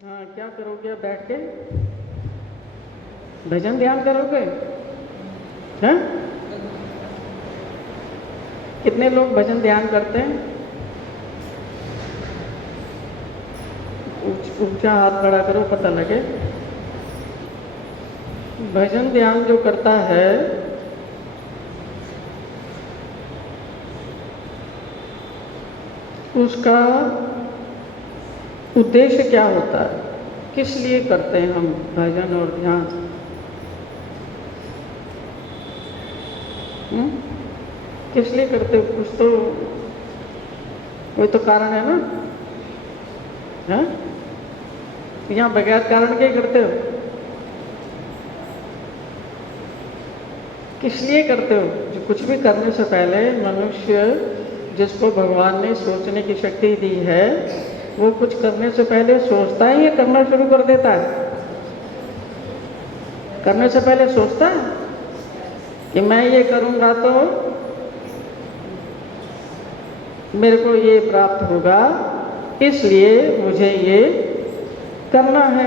हाँ, क्या करोगे बैठ के? भजन ध्यान करोगे? हैं? कितने लोग भजन ध्यान करते हैं? ऊंचा हाथ खड़ा करो, पता लगे। भजन ध्यान जो करता है उसका उद्देश्य क्या होता है? किस लिए करते हैं हम भजन और ध्यान? किस लिए करते हो? कुछ तो कोई तो कारण है ना? हैं? यहाँ बगैर कारण के करते हो? किस लिए करते हो? जो कुछ भी करने से पहले मनुष्य जिसको भगवान ने सोचने की शक्ति दी है वो कुछ करने से पहले सोचता है या करना शुरू कर देता है? करने से पहले सोचता है कि मैं ये करूँगा तो मेरे को ये प्राप्त होगा, इसलिए मुझे ये करना है।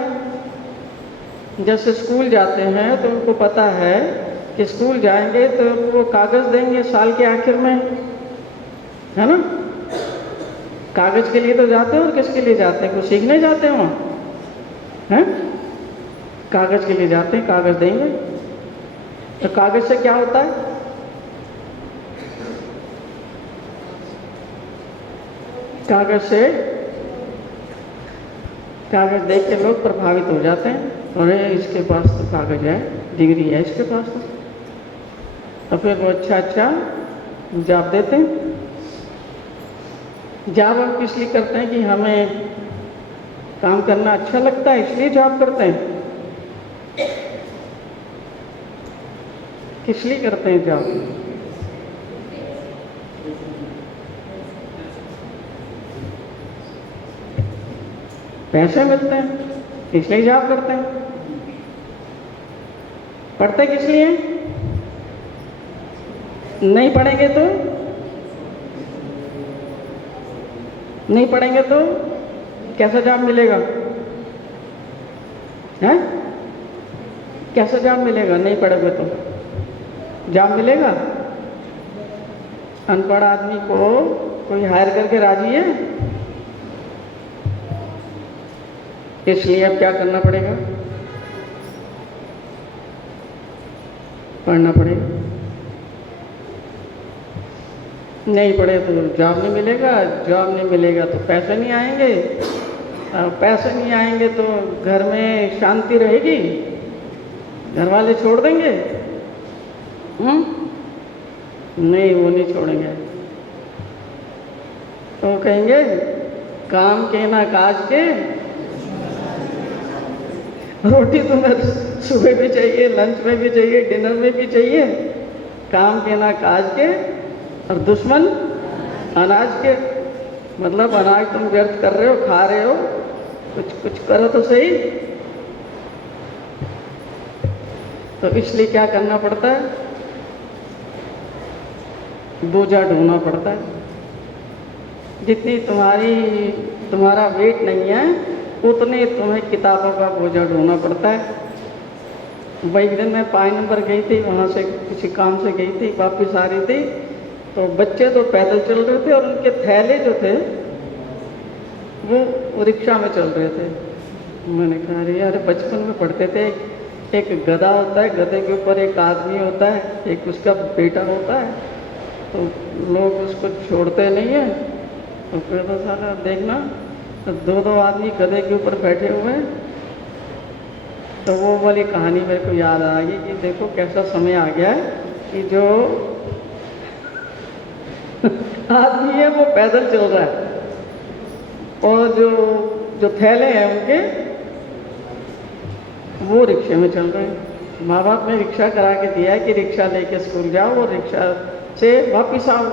जैसे स्कूल जाते हैं तो उनको पता है कि स्कूल जाएंगे तो वो कागज़ देंगे साल के आखिर में, है ना? कागज़ के लिए तो जाते हैं और किसके लिए जाते हैं? कुछ सीखने जाते हैं वहाँ, हैं? कागज़ के लिए जाते हैं, कागज़ देंगे। तो कागज़ से क्या होता है? कागज़ से कागज़ देख के लोग प्रभावित हो जाते हैं, अरे इसके पास तो कागज़ है, डिग्री है इसके पास तो फिर वो अच्छा जॉब देते हैं। जॉब हम किस लिए करते हैं? कि हमें काम करना अच्छा लगता है, इसलिए जॉब करते हैं। किस लिए करते हैं जॉब? पैसे मिलते हैं, इसलिए जॉब करते हैं। पढ़ते किस लिए? नहीं पढ़ेंगे तो नहीं पढ़ेंगे तो कैसा जॉब मिलेगा? हैं? कैसा जॉब मिलेगा? नहीं पढ़ोगे तो जॉब मिलेगा? अनपढ़ आदमी को कोई हायर करके राजी है? इसलिए अब क्या करना पड़ेगा? पढ़ना पड़ेगा। नहीं पढ़े तो जॉब नहीं मिलेगा, जॉब नहीं मिलेगा तो पैसे नहीं आएंगे, पैसे नहीं आएंगे तो घर में शांति रहेगी, घर वाले छोड़ देंगे? नहीं, वो नहीं छोड़ेंगे। तो कहेंगे काम के ना काज के, रोटी तुम्हें सुबह भी चाहिए, लंच में भी चाहिए, डिनर में भी चाहिए, काम के ना काज के और दुश्मन अनाज के। मतलब अनाज तुम व्यर्थ कर रहे हो, खा रहे हो, कुछ करो तो सही। तो इसलिए क्या करना पड़ता है? बोझा ढोना पड़ता है। जितनी तुम्हारा वेट नहीं है उतने तुम्हें किताबों का बोझा ढोना पड़ता है। वही दिन मैं 5 नंबर गई थी, वहाँ से किसी काम से गई थी, वापस आ रही थी तो बच्चे तो पैदल चल रहे थे और उनके थैले जो थे वो रिक्शा में चल रहे थे। मैंने कहा अरे यार, बचपन में पढ़ते थे एक गधा होता है, गधे के ऊपर एक आदमी होता है, एक उसका बेटा होता है, तो लोग उसको छोड़ते नहीं है। तो फिर तो सारा देखना तो 2-2 आदमी गधे के ऊपर बैठे हुए हैं। तो वो वाली कहानी मेरे को याद आ गई कि देखो कैसा समय आ गया है कि जो आदमी है वो पैदल चल रहा है और जो थैले हैं उनके वो रिक्शे में चल रहे हैं। माँ बाप ने रिक्शा करा के दिया है कि रिक्शा लेके स्कूल जाओ और रिक्शा से वापिस आओ।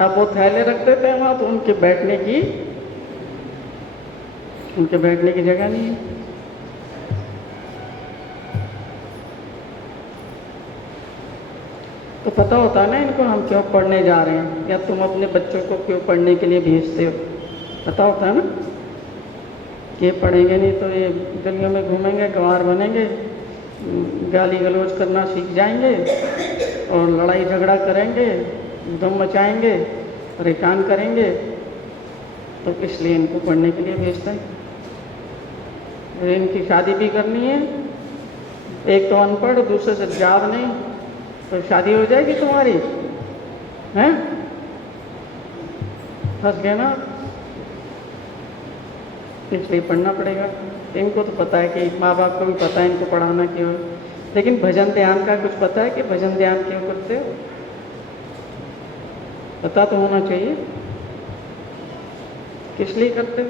अब वो थैले रख देते हैं वहाँ, तो उनके बैठने की जगह नहीं है। तो पता होता है ना इनको हम क्यों पढ़ने जा रहे हैं, या तुम अपने बच्चों को क्यों पढ़ने के लिए भेजते हो, पता होता है ना? कि पढ़ेंगे नहीं तो ये गलियों में घूमेंगे, गंवार बनेंगे, गाली गलौज करना सीख जाएंगे और लड़ाई झगड़ा करेंगे, दम मचाएंगे, परेशान करेंगे। तो इसलिए इनको पढ़ने के लिए भेजते हैं। और इनकी शादी भी करनी है, एक तो अनपढ़, दूसरे से जॉब नहीं, तो शादी हो जाएगी तुम्हारी, हैं? फंस गए ना। इसलिए पढ़ना पड़ेगा। इनको तो पता है कि माँ बाप को भी पता है इनको पढ़ाना क्यों है, लेकिन भजन ध्यान का कुछ पता है कि भजन ध्यान क्यों करते हो? पता तो होना चाहिए किस लिए करते हो,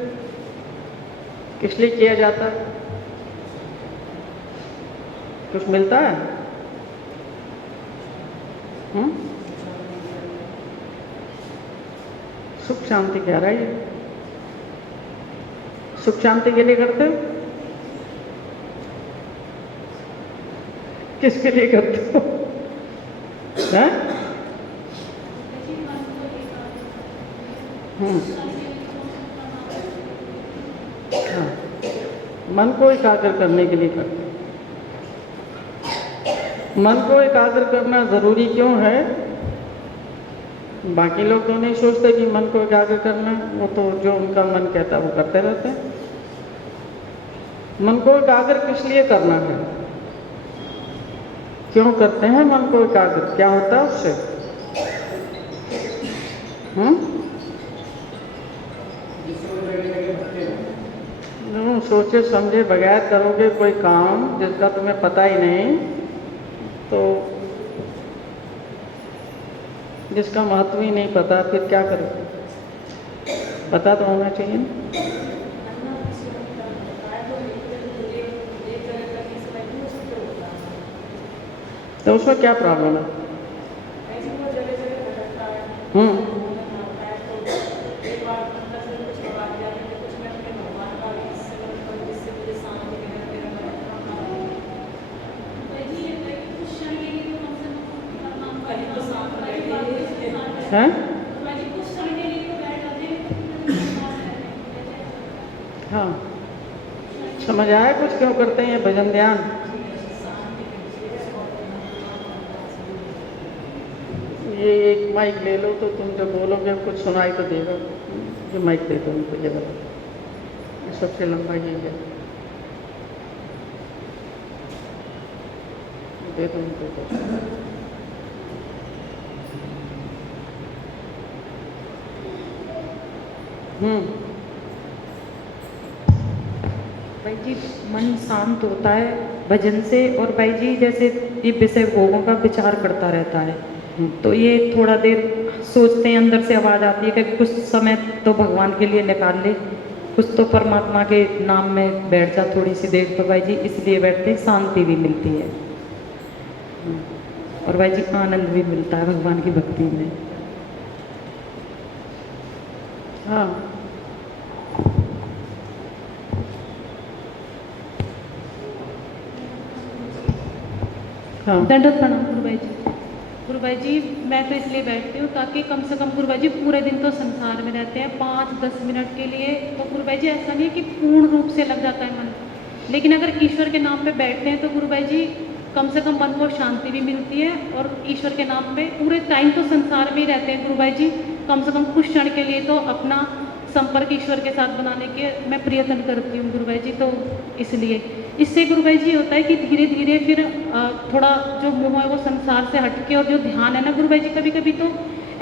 किस लिए किया जाता है, कुछ मिलता है? सुख शांति कह रहा है ये। सुख शांति के लिए करते हो? किसके लिए करते हो? हैं? हाँ, मन को एकाग्र करने के लिए करते हो। मन को एकाग्र करना जरूरी क्यों है? बाकी लोग तो नहीं सोचते कि मन को एकाग्र करना है, वो तो जो उनका मन कहता है वो करते रहते हैं। मन को एकाग्र किस लिए करना है? क्यों करते हैं मन को एकाग्र? क्या होता है उससे? सोचे समझे बगैर करोगे कोई काम जिसका तुम्हें पता ही नहीं, तो जिसका महत्व ही नहीं पता, फिर क्या करोगे? पता तो होना चाहिए ना। तो उसमें क्या प्रॉब्लम है? हैं? हाँ, समझ आया कुछ क्यों करते हैं ये भजन ध्यान? ये एक माइक ले लो तो तुम जब बोलोगे कुछ सुनाई तो देगा। ये माइक दे दो उनको, ये वाला, ये सबसे लंबा यही है, दे दो उनको। भाई जी मन शांत होता है भजन से, और भाई जी जैसे ये विषय भोगों का विचार करता रहता है, तो ये थोड़ा देर सोचते हैं, अंदर से आवाज़ आती है कि कुछ समय तो भगवान के लिए निकाल ले, कुछ तो परमात्मा के नाम में बैठ जा थोड़ी सी देर। तो भाई जी इसलिए बैठते, शांति भी मिलती है और भाई जी आनंद भी मिलता है भगवान की भक्ति में। हाँ, दंडवत प्रणाम गुरु भाई जी। गुरु भाई जी मैं तो इसलिए बैठती हूँ ताकि कम से कम गुरु भाई जी पूरे दिन तो संसार में रहते हैं, 5-10 मिनट के लिए तो गुरु भाई जी ऐसा नहीं है कि पूर्ण रूप से लग जाता है मन, लेकिन अगर ईश्वर के नाम पे बैठते हैं तो गुरु भाई जी कम से कम मन को शांति भी मिलती है, और ईश्वर के नाम पे पूरे टाइम तो संसार में ही रहते हैं गुरु भाई जी, कम से कम कुछ क्षण के लिए तो अपना संपर्क ईश्वर के साथ बनाने के मैं प्रयत्न करती हूँ गुरु भाई जी। तो इसलिए इससे गुरु भाई जी होता है कि धीरे धीरे फिर थोड़ा जो मोह है वो संसार से हटके, और जो ध्यान है ना गुरु भाई जी, कभी कभी तो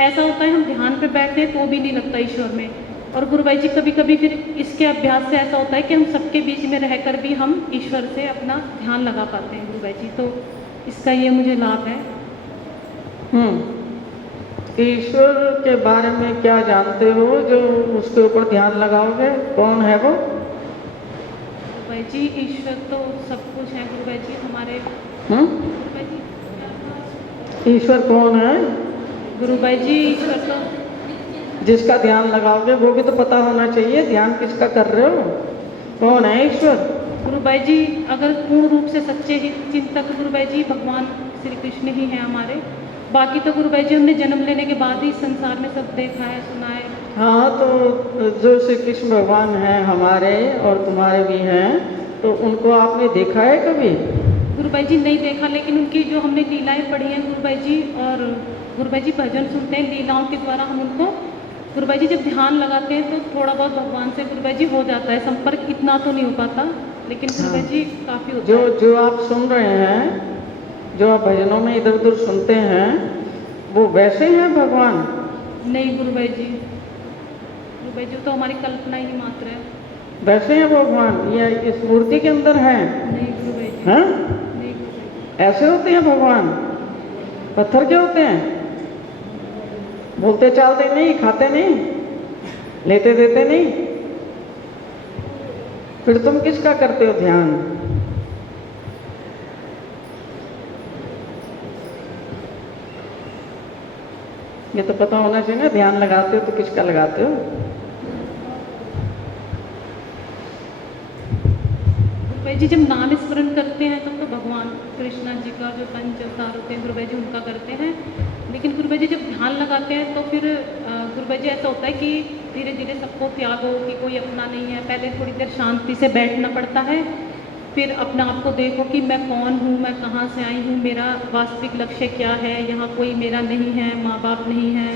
ऐसा होता है हम ध्यान पे बैठते हैं तो भी नहीं लगता ईश्वर में, और गुरु भाई जी कभी कभी फिर इसके अभ्यास से ऐसा होता है कि हम सबके बीच में रहकर भी हम ईश्वर से अपना ध्यान लगा पाते हैं गुरु भाई जी। तो इसका ये मुझे लाभ है। ईश्वर के बारे में क्या जानते हो जो उसके ऊपर ध्यान लगाओगे? कौन है वो? गुरु भाई जी ईश्वर तो सब कुछ है गुरु भाई जी हमारे। गुरु भाई जी ईश्वर कौन है? गुरु भाई जी ईश्वर तो जिसका ध्यान लगाओगे वो भी तो पता होना चाहिए, ध्यान किसका कर रहे हो, कौन है ईश्वर? गुरु भाई जी अगर पूर्ण रूप से सच्चे चिंतक गुरु भाई जी भगवान श्री कृष्ण ही हैं हमारे, बाकी तो गुरु भाई जी हमने जन्म लेने के बाद ही संसार में सब देखा है सुना है, हाँ, तो जो श्री कृष्ण भगवान हैं हमारे और तुम्हारे भी हैं, तो उनको आपने देखा है कभी? गुरु भाई जी नहीं देखा, लेकिन उनकी जो हमने लीलाएं पढ़ी हैं गुरु भाई जी, और गुरु भाई जी भजन सुनते हैं, लीलाओं के द्वारा हम उनको गुरु भाई जी जब ध्यान लगाते हैं तो थोड़ा बहुत भगवान से गुरु भाई जी हो जाता है संपर्क, इतना तो नहीं हो पाता, लेकिन गुरु भाई जी काफ़ी होता जो है। जो आप सुन रहे हैं, जो आप भजनों में इधर उधर सुनते हैं, वो वैसे हैं भगवान? नहीं गुरु भाई जी, गुरु भाई जी तो हमारी कल्पना ही मात्र है। वैसे हैं भगवान या इस मूर्ति के अंदर हैं? नहीं गुरु भाई जी, हैं? नहीं गुरु भाई जी। ऐसे होते हैं भगवान? पत्थर के होते हैं? बोलते चालते नहीं, खाते नहीं, लेते देते नहीं? फिर तुम किसका करते हो ध्यान? ये तो पता होना चाहिए ना, ध्यान लगाते हो तो किसका लगाते हो? गुरु भाई जी जब नाम स्मरण करते हैं तब तो भगवान कृष्णा जी का जो पंच अवतार होते हैं गुरु भाई जी उनका करते हैं, लेकिन गुरु भाई जी जब ध्यान लगाते हैं तो फिर गुरु भाई जी ऐसा होता है कि धीरे धीरे सबको त्यागो कि कोई अपना नहीं है, पहले थोड़ी देर शांति से बैठना पड़ता है, फिर अपने आप को देखो कि मैं कौन हूँ, मैं कहाँ से आई हूँ, मेरा वास्तविक लक्ष्य क्या है, यहाँ कोई मेरा नहीं है, माँ बाप नहीं है,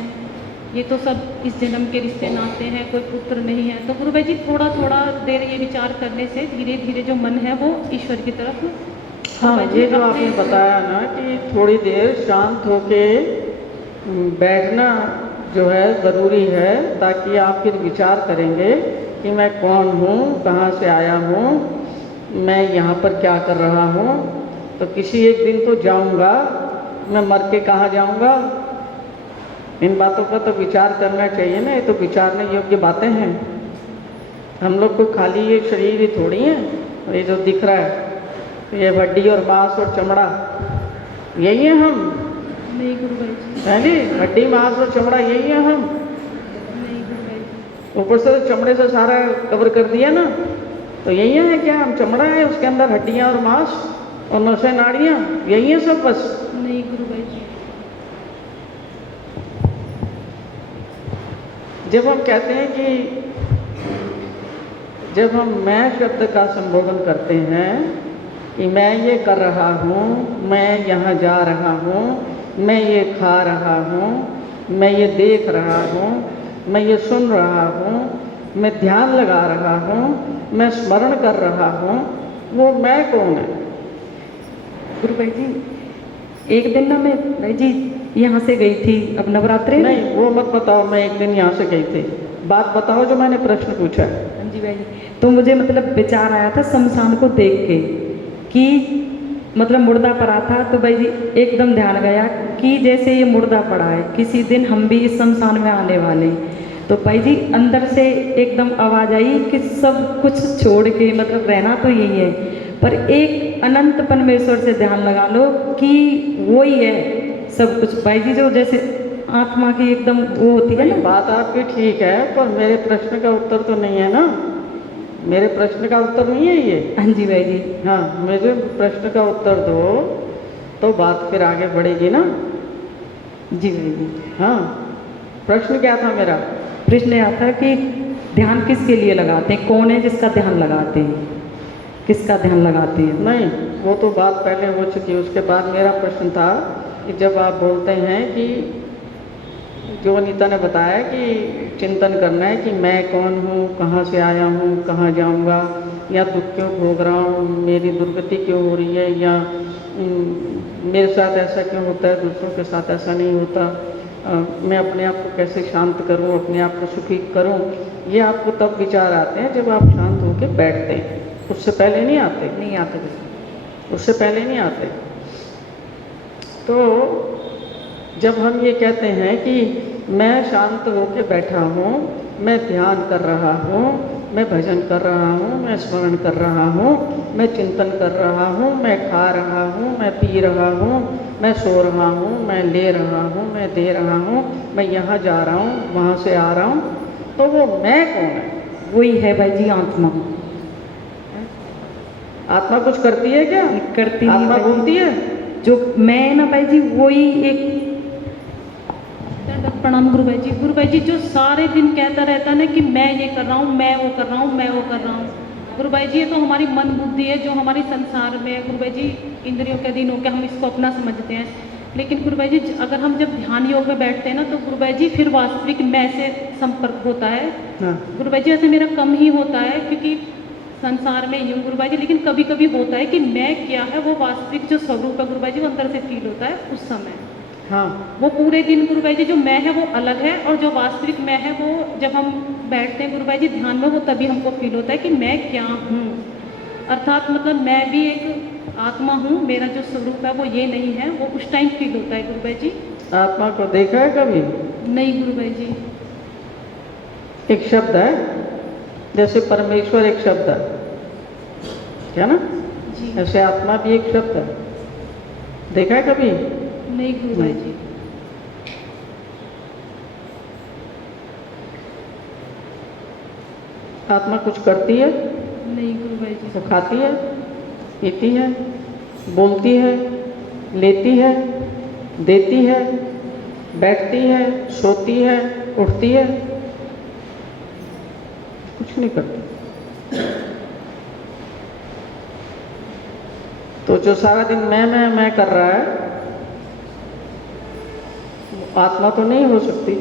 ये तो सब इस जन्म के रिश्ते नाते हैं, कोई पुत्र नहीं है। तो गुरु भाई जी थोड़ा थोड़ा देर ये विचार करने से धीरे धीरे जो मन है वो ईश्वर की तरफ। हाँ, गुरु भाई जी ये जो अपने- आपने बताया ना कि थोड़ी देर शांत होके बैठना जो है ज़रूरी है, ताकि आप फिर विचार करेंगे कि मैं कौन हूँ, कहाँ से आया हूँ, मैं यहाँ पर क्या कर रहा हूँ। तो किसी एक दिन तो जाऊँगा, मैं मर के कहाँ जाऊँगा? इन बातों का तो विचार करना चाहिए ना, ये तो विचारने योग्य बातें हैं। हम लोग को खाली ये शरीर ही थोड़ी है, और ये जो दिख रहा है ये हड्डी और मांस और चमड़ा, यही है हम? नहीं गुरु भाई जी, है नी? हड्डी मांस और चमड़ा यही है हम। नहीं गुरु भाई जी, ऊपर से चमड़े से सारा कवर कर दिया ना, तो यही है क्या? हम चमड़ा है, उसके अंदर हड्डियाँ और मांस और नसें नाड़ियाँ, यही है सब बस। नहीं गुरु भाई जी। जब हम कहते हैं कि जब हम मैं शब्द का संबोधन करते हैं कि मैं ये कर रहा हूँ, मैं यहाँ जा रहा हूँ, मैं ये खा रहा हूँ, मैं ये देख रहा हूँ, मैं ये सुन रहा हूँ, मैं ध्यान लगा रहा हूँ, मैं स्मरण कर रहा हूँ, वो मैं कौन है? गुरु भाई जी एक दिन ना मैं भाई जी यहाँ से गई थी अब नवरात्रे में। नहीं, वो मत बताओ, मैं एक दिन यहाँ से गई थी, बात बताओ जो मैंने प्रश्न पूछा है। हाँ जी भाई जी, तो मुझे मतलब विचार आया था शमशान को देख के कि मतलब मुर्दा पड़ा था, तो भाई जी एकदम ध्यान गया कि जैसे ये मुर्दा पड़ा है किसी दिन हम भी इस शमशान में आने वाले हैं। तो भाई जी अंदर से एकदम आवाज़ आई कि सब कुछ छोड़ के मतलब रहना तो यही है, पर एक अनंत परमेश्वर से ध्यान लगा लो कि वो ही है सब कुछ। भाई जी जो जैसे आत्मा की एकदम वो होती है ना। बात आपकी ठीक है, पर मेरे प्रश्न का उत्तर तो नहीं है ना, मेरे प्रश्न का उत्तर नहीं है ये। हाँ जी भाई जी। हाँ, मेरे प्रश्न का उत्तर दो तो बात फिर आगे बढ़ेगी ना। जी भाई जी। हाँ, प्रश्न क्या था मेरा? प्रश्न यह था कि ध्यान किसके लिए लगाते हैं, कौन है जिसका ध्यान लगाते हैं, किसका ध्यान लगाते हैं? नहीं, वो तो बात पहले हो चुकी। उसके बाद मेरा प्रश्न था कि जब आप बोलते हैं कि जो अनीता ने बताया कि चिंतन करना है कि मैं कौन हूँ, कहाँ से आया हूँ, कहाँ जाऊँगा, या दुख क्यों भोग रहा हूँ, मेरी दुर्गति क्यों हो रही है, या मेरे साथ ऐसा क्यों होता है, दूसरों के साथ ऐसा नहीं होता, मैं अपने आप को कैसे शांत करूँ, अपने आप को सुखी करूँ, ये आपको तब विचार आते हैं जब आप शांत होकर बैठते हैं। उससे पहले नहीं आते। नहीं आते भाई। उससे पहले नहीं आते। तो जब हम ये कहते हैं कि मैं शांत होकर बैठा हूँ, मैं ध्यान कर रहा हूँ, मैं भजन कर रहा हूँ, मैं स्मरण कर रहा हूँ, मैं चिंतन कर रहा हूँ, मैं खा रहा हूँ, मैं पी रहा हूँ, मैं सो रहा हूँ, मैं ले रहा हूँ, मैं दे रहा हूँ, मैं यहाँ जा रहा हूँ, वहाँ से आ रहा हूँ, तो वो मैं कौन है? वही है भाई जी आत्मा। आत्मा कुछ करती है क्या? करती नहीं आत्मा भाई जी। बोलती है? जो मैं ना भाई जी वही एक दंड प्रणाम गुरुभाई जी जो सारे दिन कहता रहता ना कि मैं ये कर रहा हूँ, मैं वो कर रहा हूँ, मैं वो कर रहा हूँ, गुरुभाई जी ये तो हमारी मन बुद्धि है जो हमारे संसार में है गुरुभाई जी, इंद्रियों के अधीन होकर हम इसको अपना समझते हैं। लेकिन गुरुभाई जी अगर हम जब ध्यान योग में बैठते हैं ना तो गुरुभाई जी फिर वास्तविक मैं से संपर्क होता है। हाँ। गुरुभाई जी वैसे मेरा कम ही होता है क्योंकि संसार में यूँ गुरुभाई जी, लेकिन कभी कभी होता है कि मैं क्या है वो वास्तविक जो स्वरूप है गुरुभाई जी वो अंदर से फील होता है उस समय। हाँ। वो पूरे दिन गुरुभाई जी जो मैं है वो अलग है और जो वास्तविक मैं है वो जब हम बैठते हैं गुरुभाई जी ध्यान में वो तभी हमको फील होता है कि मैं क्या हूँ। अर्थात मतलब मैं भी एक आत्मा हूँ, मेरा जो स्वरूप है वो ये नहीं है, वो उस टाइम फील होता है गुरुभाई जी। आत्मा को देखा है कभी? नहीं गुरुभाई जी। एक शब्द है, जैसे परमेश्वर एक शब्द है, क्या ना? जी ऐसे आत्मा भी एक शब्द है, देखा है कभी? नहीं गुरुभाई जी। आत्मा कुछ करती है? नहीं गुरुभाई जी। वो खाती है, पीती है, बोलती है, लेती है, देती है, बैठती है, सोती है, उठती है, कुछ नहीं करती। तो जो सारा दिन मैं कर रहा है, आत्मा तो नहीं हो सकती।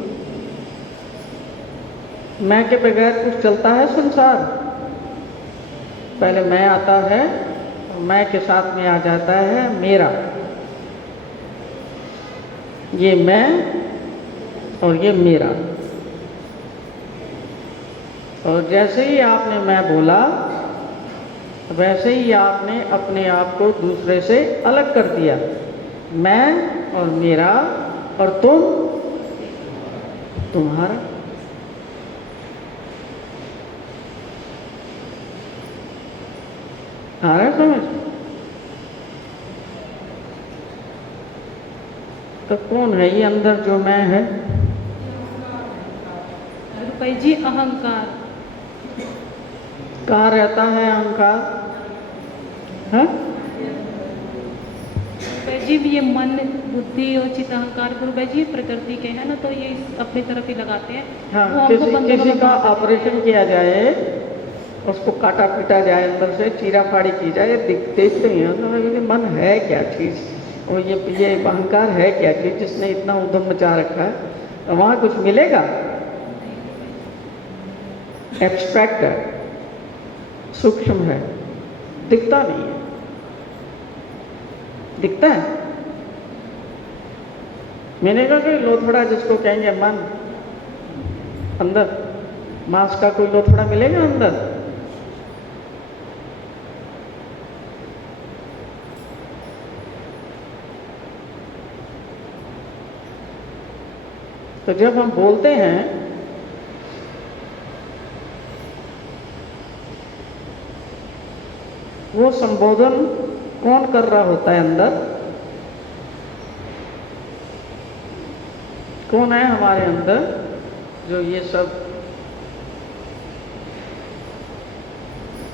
मैं के बगैर कुछ चलता है संसार? पहले मैं आता है और मैं के साथ में आ जाता है मेरा। ये मैं और ये मेरा। और जैसे ही आपने मैं बोला वैसे ही आपने अपने आप को दूसरे से अलग कर दिया। मैं और मेरा और तुम तुम्हारा। आ रहा है समझ? तो कौन है ये अंदर जो मैं है? गुरुभाई जी अहंकार। कहाँ रहता है अहंकार? हाँ? गुरुभाई जी ये मन बुद्धि और चित्त अहंकार गुरुभाई जी प्रकृति के हैं ना, तो ये अपनी तरफ ही लगाते हैं। हाँ, वो हमको बंधनों किसी में का बांध देते हैं। ऑपरेशन किया जाए, उसको काटा पीटा जाए, अंदर से चीरा फाड़ी की जाए, देखते ही हैं तो ये मन है क्या चीज़, और ये अहंकार है क्या चीज़ जिसने इतना उद्यम मचा रखा है? तो वहाँ कुछ मिलेगा? एब्स्ट्रैक्ट है, सूक्ष्म है, दिखता नहीं है। दिखता है? मैंने कहा कि लोथड़ा जिसको कहेंगे मन, अंदर मांस का कोई लोथड़ा मिलेगा अंदर? तो जब हम बोलते हैं वो संबोधन कौन कर रहा होता है अंदर? कौन है हमारे अंदर जो ये सब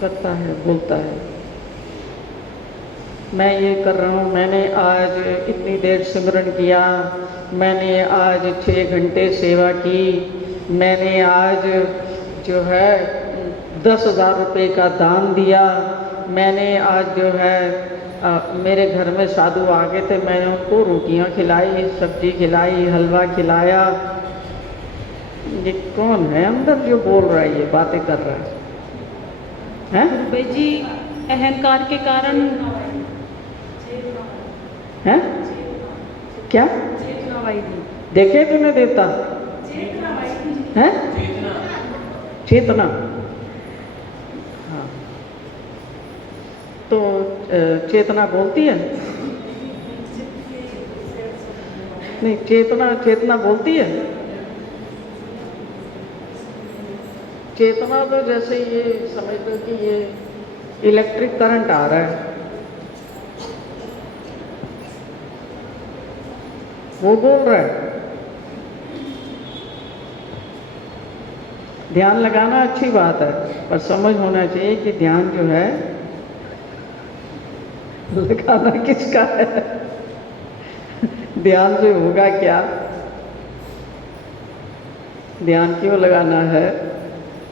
करता है, बोलता है? मैं ये कर रहा हूँ, मैंने आज इतनी देर सिमरन किया, मैंने आज 6 घंटे सेवा की, मैंने आज जो है 10,000 रुपये का दान दिया, मैंने आज जो है मेरे घर में साधु आ गए थे, मैंने उनको रोटियां खिलाई, सब्जी खिलाई, हलवा खिलाया। ये कौन है अंदर जो बोल रहा है, ये बातें कर रहा है? हैं? गुरुभाई जी अहंकार के कारण हैं? क्या देखे तूने देवता? हैं? चेतना। हाँ, तो चेतना बोलती है? नहीं, चेतना बोलती है? चेतना तो जैसे ये समझ लो कि ये इलेक्ट्रिक करंट आ रहा है, वो बोल रहा है। ध्यान लगाना अच्छी बात है, पर समझ होना चाहिए कि ध्यान जो है लगाना किसका है? ध्यान से होगा क्या? ध्यान क्यों लगाना है,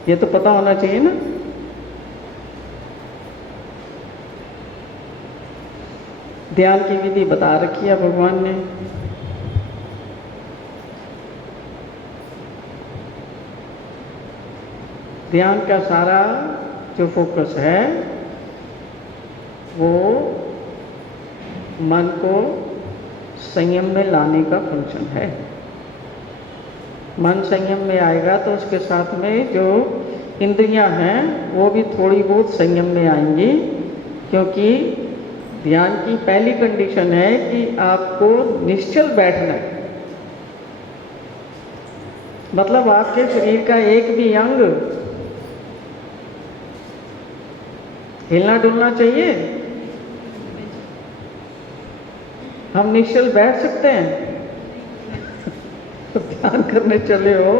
ये तो पता होना चाहिए ना। ध्यान की विधि बता रखी है भगवान ने। ध्यान का सारा जो फोकस है वो मन को संयम में लाने का फंक्शन है। मन संयम में आएगा तो उसके साथ में जो इंद्रियां हैं वो भी थोड़ी बहुत संयम में आएंगी, क्योंकि ध्यान की पहली कंडीशन है कि आपको निश्चल बैठना है। मतलब आपके शरीर का एक भी अंग हिलना डुलना चाहिए। हम निश्चल बैठ सकते हैं? तो ध्यान करने चले हो,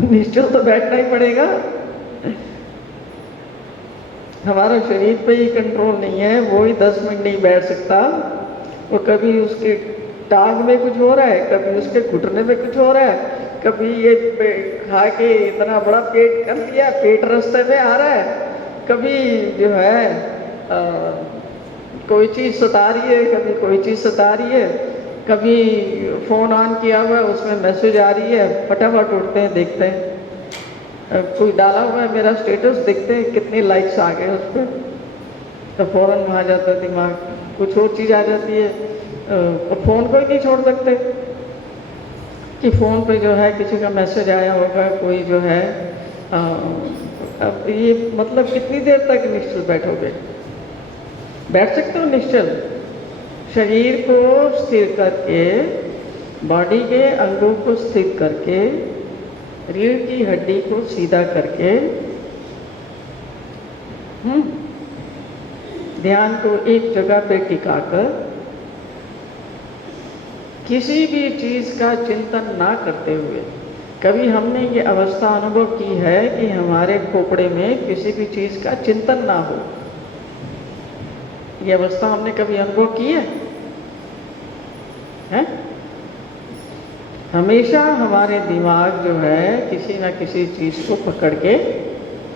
निश्चल तो बैठना ही पड़ेगा। हमारा शरीर पे ही कंट्रोल नहीं है, वो ही 10 मिनट नहीं बैठ सकता। वो कभी उसके टांग में कुछ हो रहा है, कभी उसके घुटने में कुछ हो रहा है, कभी ये खा के इतना बड़ा पेट कर लिया, पेट रास्ते में आ रहा है, कभी जो है कोई चीज़ सता रही है, कभी कोई चीज़ सता रही है, कभी फ़ोन ऑन किया हुआ है उसमें मैसेज आ रही है, फटाफट उठते हैं देखते हैं। कोई डाला हुआ है मेरा स्टेटस, देखते हैं कितने लाइक्स आ गए उस पर, तो फ़ौरन वहाँ जाता है दिमाग, कुछ और चीज़ आ जाती है। फ़ोन को ही नहीं छोड़ सकते कि फ़ोन पे जो है किसी का मैसेज आया होगा, कोई जो है अब ये मतलब कितनी देर तक निश्चल बैठोगे? बैठ सकते हो निश्चल? शरीर को स्थिर करके, बॉडी के अंगों को स्थिर करके, रीढ़ की हड्डी को सीधा करके, ध्यान को एक जगह पे टिकाकर किसी भी चीज़ का चिंतन ना करते हुए, कभी हमने ये अवस्था अनुभव की है कि हमारे खोपड़े में किसी भी चीज़ का चिंतन ना हो? ये अवस्था हमने कभी अनुभव की है? हैं? हमेशा हमारे दिमाग जो है किसी न किसी चीज़ को पकड़ के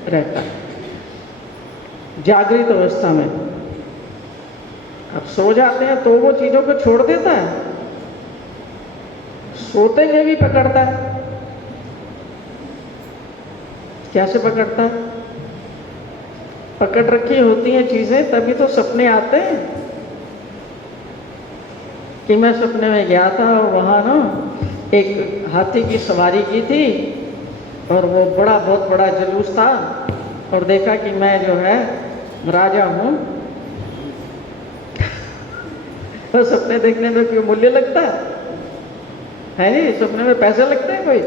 रहता है जागृत अवस्था में। अब सो जाते हैं तो वो चीज़ों को छोड़ देता है, सोते में भी पकड़ता है। कैसे पकड़ता है? पकड़ रखी होती हैं चीज़ें, तभी तो सपने आते हैं। कि मैं सपने में गया था और वहाँ ना एक हाथी की सवारी की थी और वो बहुत बड़ा जुलूस था, और देखा कि मैं जो है राजा हूँ। तो सपने देखने में कोई मूल्य लगता है नहीं? सपने में पैसे लगते हैं कोई?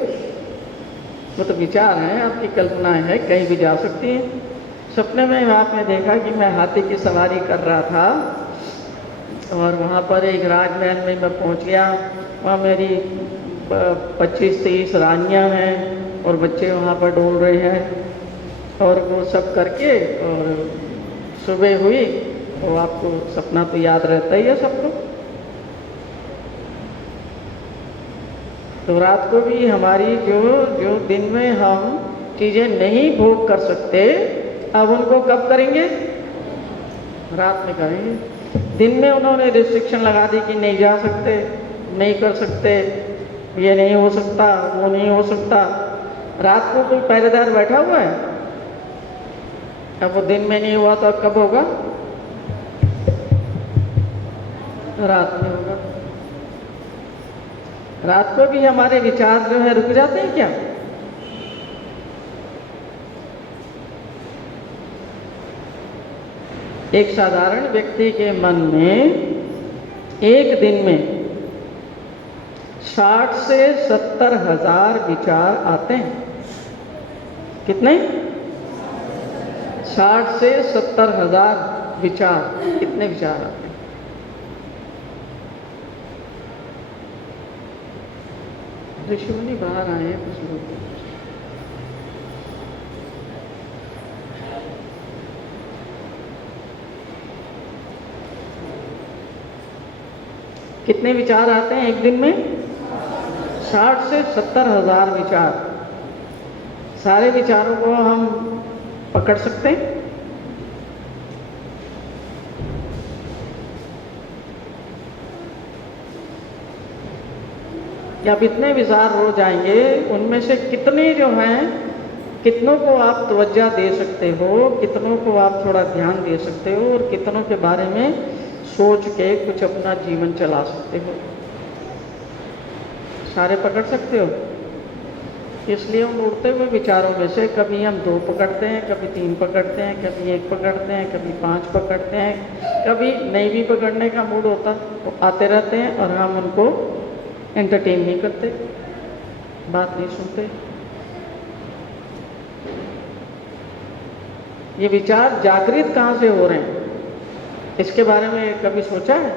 वो तो विचार हैं, आपकी कल्पनाएं हैं, कहीं भी जा सकती हैं। सपने में आपने देखा कि मैं हाथी की सवारी कर रहा था और वहाँ पर एक राजमहल में मैं पहुँच गया। वहाँ मेरी 25-30 रानियाँ हैं और बच्चे वहाँ पर डोल रहे हैं, और वो सब करके और सुबह हुई। तो आपको सपना तो याद रहता ही है सबको। तो रात को भी हमारी जो दिन में हम चीज़ें नहीं भोग कर सकते, अब उनको कब करेंगे? रात में करेंगे। दिन में उन्होंने रिस्ट्रिक्शन लगा दी कि नहीं जा सकते, नहीं कर सकते, ये नहीं हो सकता, वो नहीं हो सकता। रात को कोई पहरेदार बैठा हुआ है? अब वो दिन में नहीं हुआ तो अब कब होगा? रात में होगा। रात को भी हमारे विचार जो है रुक जाते हैं क्या? एक साधारण व्यक्ति के मन में एक दिन में 60 से 70 हजार विचार आते हैं। कितने? 60 से 70 हजार विचार। कितने विचार आते हैं? ऋषिमुनि बाहर आए हैं कुछ लोग। कितने विचार आते हैं एक दिन में? 60 से 70 हज़ार विचार, सारे विचारों को हम पकड़ सकते हैं? या अब इतने विचार रोज आएंगे, उनमें से कितने जो हैं, कितनों को आप तवज्जो दे सकते हो, कितनों को आप थोड़ा ध्यान दे सकते हो, और कितनों के बारे में सोच के कुछ अपना जीवन चला सकते हो? सारे पकड़ सकते हो? इसलिए उन उड़ते हुए विचारों में से कभी हम 2 पकड़ते हैं, कभी 3 पकड़ते हैं, कभी 1 पकड़ते हैं, कभी 5 पकड़ते हैं, कभी नहीं भी पकड़ने का मूड होता तो आते रहते हैं और हम उनको एंटरटेन नहीं करते, बात नहीं सुनते। ये विचार जागृत कहाँ से हो रहे हैं, इसके बारे में कभी सोचा है?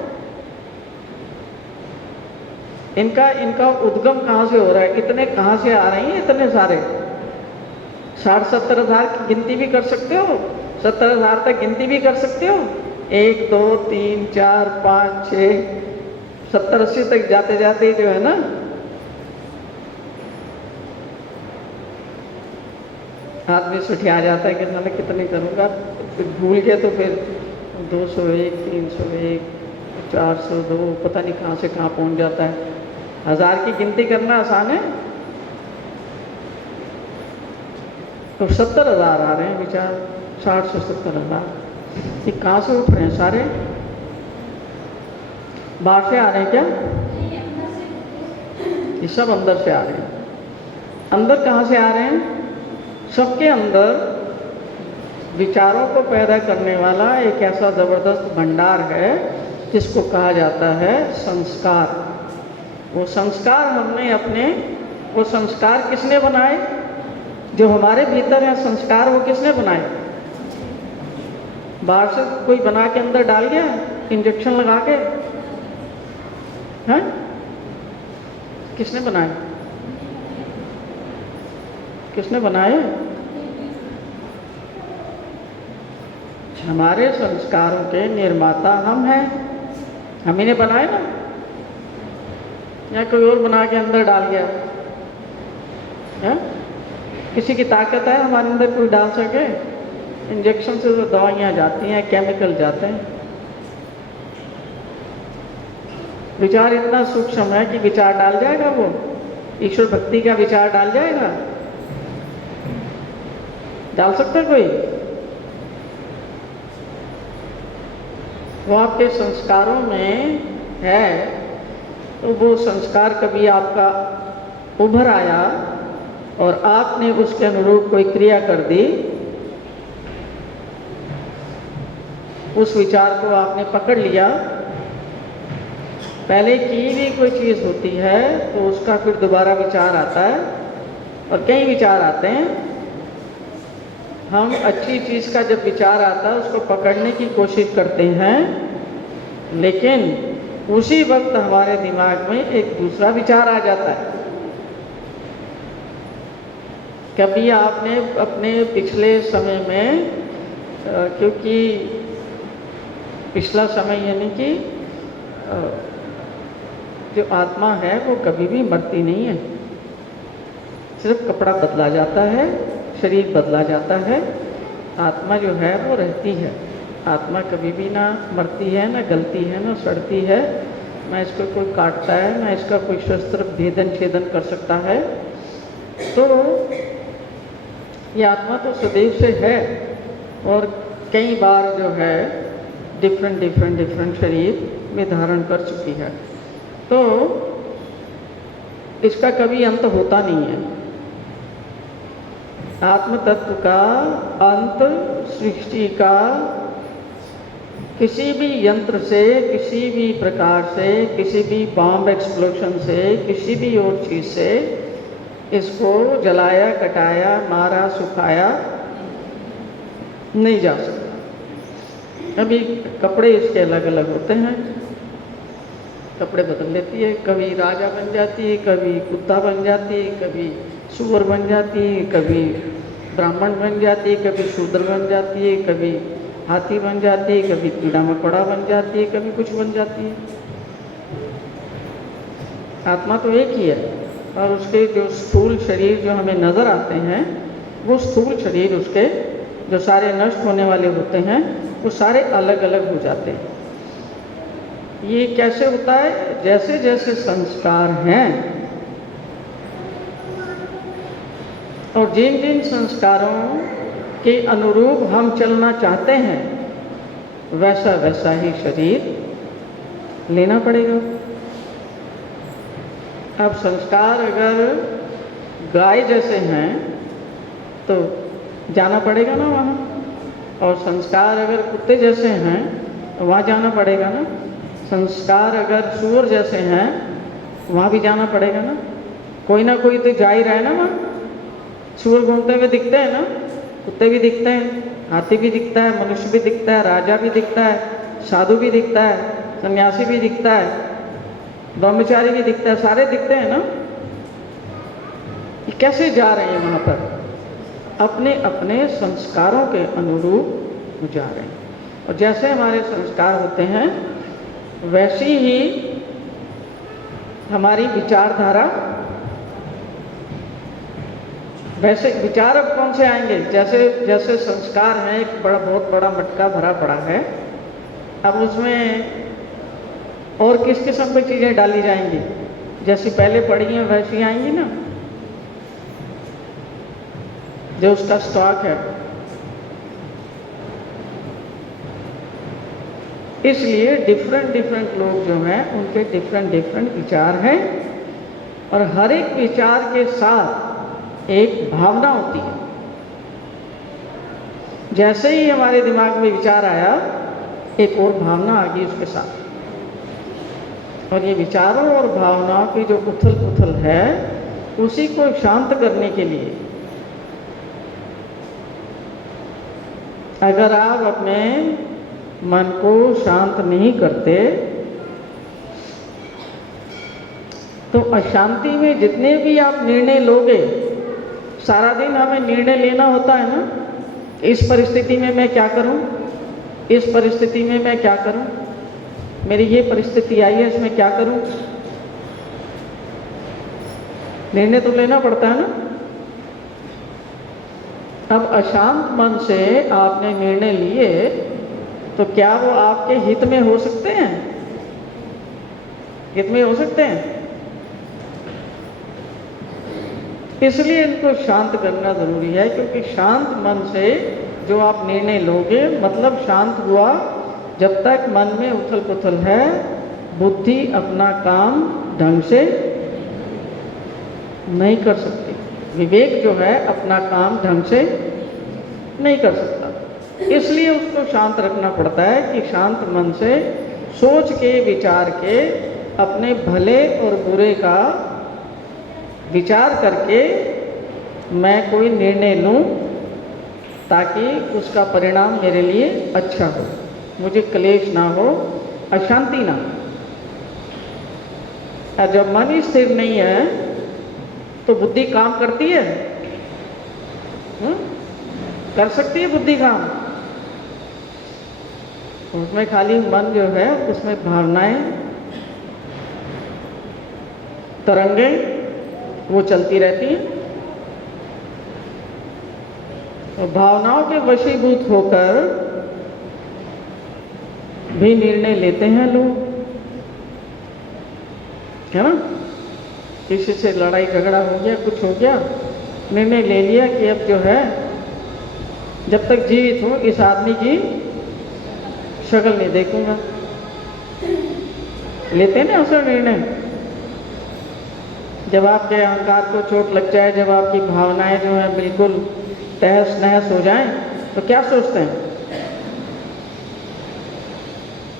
इनका उद्गम कहाँ से हो रहा है? इतने कहाँ से आ रही हैं इतने सारे? 60-70 हज़ार की गिनती भी कर सकते हो, 70 हज़ार तक गिनती भी कर सकते हो। 1 2 3 4 5 6 70-80 तक जाते जाते जो है ना, आदमी सुठिया जाता है कि मैं कितने करूँगा, फिर भूल गया तो फिर 201 301 402 पता नहीं कहाँ से कहाँ पहुँच जाता है। 1000 की गिनती करना आसान है, तो 70 हज़ार आ रहे हैं विचार, 60 से 70 हज़ार। ये कहाँ से उठ रहे हैं सारे? बाहर से आ रहे हैं क्या? ये सब अंदर से आ रहे हैं। अंदर कहाँ से आ रहे हैं? सबके अंदर विचारों को पैदा करने वाला एक ऐसा ज़बरदस्त भंडार है जिसको कहा जाता है संस्कार। वो संस्कार हमने अपने, वो संस्कार किसने बनाए? जो हमारे भीतर है संस्कार, वो किसने बनाए? बाहर से कोई बना के अंदर डाल गया इंजेक्शन लगा के? हैं? किसने बनाए? किसने बनाए? हमारे संस्कारों के निर्माता हम हैं, हम ही ने बनाए ना, या कोई और बना के अंदर डाल गया? है? किसी की ताकत है हमारे अंदर कोई डाल सके? इंजेक्शन से तो दवाइयाँ जाती हैं, केमिकल जाते हैं। विचार इतना सूक्ष्म है कि विचार डाल जाएगा वो, ईश्वर भक्ति का विचार डाल जाएगा? डाल सकता है कोई? वो आपके संस्कारों में है, तो वो संस्कार कभी आपका उभर आया और आपने उसके अनुरूप कोई क्रिया कर दी, उस विचार को आपने पकड़ लिया। पहले की भी कोई चीज़ होती है तो उसका फिर दोबारा विचार आता है, और कई विचार आते हैं। हम अच्छी चीज़ का जब विचार आता है उसको पकड़ने की कोशिश करते हैं, लेकिन उसी वक्त हमारे दिमाग में एक दूसरा विचार आ जाता है। कभी आपने अपने पिछले समय में, क्योंकि पिछला समय यानी कि जो आत्मा है वो कभी भी मरती नहीं है, सिर्फ कपड़ा बदला जाता है, शरीर बदला जाता है। आत्मा जो है वो रहती है। आत्मा कभी भी ना मरती है, ना गलती है, ना सड़ती है, ना इसको कोई काटता है, ना इसका कोई शस्त्र भेदन छेदन कर सकता है। तो ये आत्मा तो सदैव से है, और कई बार जो है डिफरेंट शरीर में धारण कर चुकी है, तो इसका कभी अंत होता नहीं है। आत्म तत्व का अंत सृष्टि का किसी भी यंत्र से, किसी भी प्रकार से, किसी भी बॉम्ब एक्सप्लोजन से, किसी भी और चीज़ से इसको जलाया, कटाया, मारा, सुखाया नहीं जा सकता। अभी कपड़े इसके अलग अलग होते हैं, कपड़े बदल लेती है, कभी राजा बन जाती है, कभी कुत्ता बन जाती है, कभी सूअर बन जाती है, कभी ब्राह्मण बन जाती है, कभी शूद्र बन जाती है, कभी हाथी बन जाती है, कभी कीड़ा मकोड़ा बन जाती है, कभी कुछ बन जाती है। आत्मा तो एक ही है। और उसके जो स्थूल शरीर जो हमें नज़र आते हैं, वो स्थूल शरीर उसके जो सारे नष्ट होने वाले होते हैं वो सारे अलग अलग हो जाते हैं। ये कैसे होता है? जैसे जैसे संस्कार हैं और जिन जिन संस्कारों के अनुरूप हम चलना चाहते हैं वैसा वैसा ही शरीर लेना पड़ेगा। अब संस्कार अगर गाय जैसे हैं तो जाना पड़ेगा ना वहाँ, और संस्कार अगर कुत्ते जैसे हैं तो वहाँ जाना पड़ेगा ना। संस्कार अगर सूअर जैसे हैं वहाँ भी जाना पड़ेगा ना। कोई ना कोई तो जा ही रहा है ना वहाँ। सूअर घूमते हुए दिखते हैं ना, कुत्ते भी दिखते हैं, हाथी भी दिखता है, मनुष्य भी दिखता है, राजा भी दिखता है, साधु भी दिखता है, सन्यासी भी दिखता है, ब्रह्मचारी भी दिखता है, सारे दिखते हैं ना। ये कैसे जा रहे हैं वहाँ पर? अपने अपने संस्कारों के अनुरूप जा रहे हैं। और जैसे हमारे संस्कार होते हैं वैसी ही हमारी विचारधारा, वैसे विचार अब कौन से आएंगे? जैसे जैसे संस्कार हैं, एक बहुत बड़ा मटका भरा पड़ा है, अब उसमें और किस किस्म की चीज़ें डाली जाएंगी? जैसी पहले पड़ी हैं वैसी आएंगी ना, जो उसका स्टॉक है। इसलिए डिफरेंट डिफरेंट लोग जो हैं उनके डिफरेंट डिफरेंट विचार हैं, और हर एक विचार के साथ एक भावना होती है। जैसे ही हमारे दिमाग में विचार आया एक और भावना आ गई उसके साथ, और ये विचारों और भावनाओं की जो उथल पुथल है उसी को शांत करने के लिए अगर आप अपने मन को शांत नहीं करते तो अशांति में जितने भी आप निर्णय लोगे, सारा दिन हमें निर्णय लेना होता है ना। इस परिस्थिति में मैं क्या करूं, इस परिस्थिति में मैं क्या करूं, मेरी ये परिस्थिति आई है इसमें क्या करूं, निर्णय तो लेना पड़ता है ना। अब अशांत मन से आपने निर्णय लिए तो क्या वो आपके हित में हो सकते हैं? हित में हो सकते हैं? इसलिए इनको शांत करना जरूरी है, क्योंकि शांत मन से जो आप निर्णय लोगे मतलब शांत हुआ जब तक मन में उथल पुथल है, बुद्धि अपना काम ढंग से नहीं कर सकती। विवेक जो है अपना काम ढंग से नहीं कर सकता, इसलिए उसको शांत रखना पड़ता है कि शांत मन से सोच के विचार के अपने भले और बुरे का विचार करके मैं कोई निर्णय लूं ताकि उसका परिणाम मेरे लिए अच्छा हो, मुझे क्लेश ना हो, अशांति ना हो। और जब मन ही स्थिर नहीं है तो बुद्धि काम करती है? कर सकती है बुद्धि काम? उसमें खाली मन जो है उसमें भावनाएं, तरंगें वो चलती रहती हैं, और भावनाओं के वशीभूत होकर भी निर्णय लेते हैं लोग, है ना। किसी से लड़ाई झगड़ा हो गया, कुछ हो गया, निर्णय ले लिया कि अब जो है जब तक जीवित हूं इस आदमी की शक्ल नहीं देखूंगा। लेते हैं ना ऐसा निर्णय। जब आपके अहंकार को चोट लग जाए, जब आपकी भावनाएं जो है बिल्कुल तहस नहस हो जाएं, तो क्या सोचते हैं?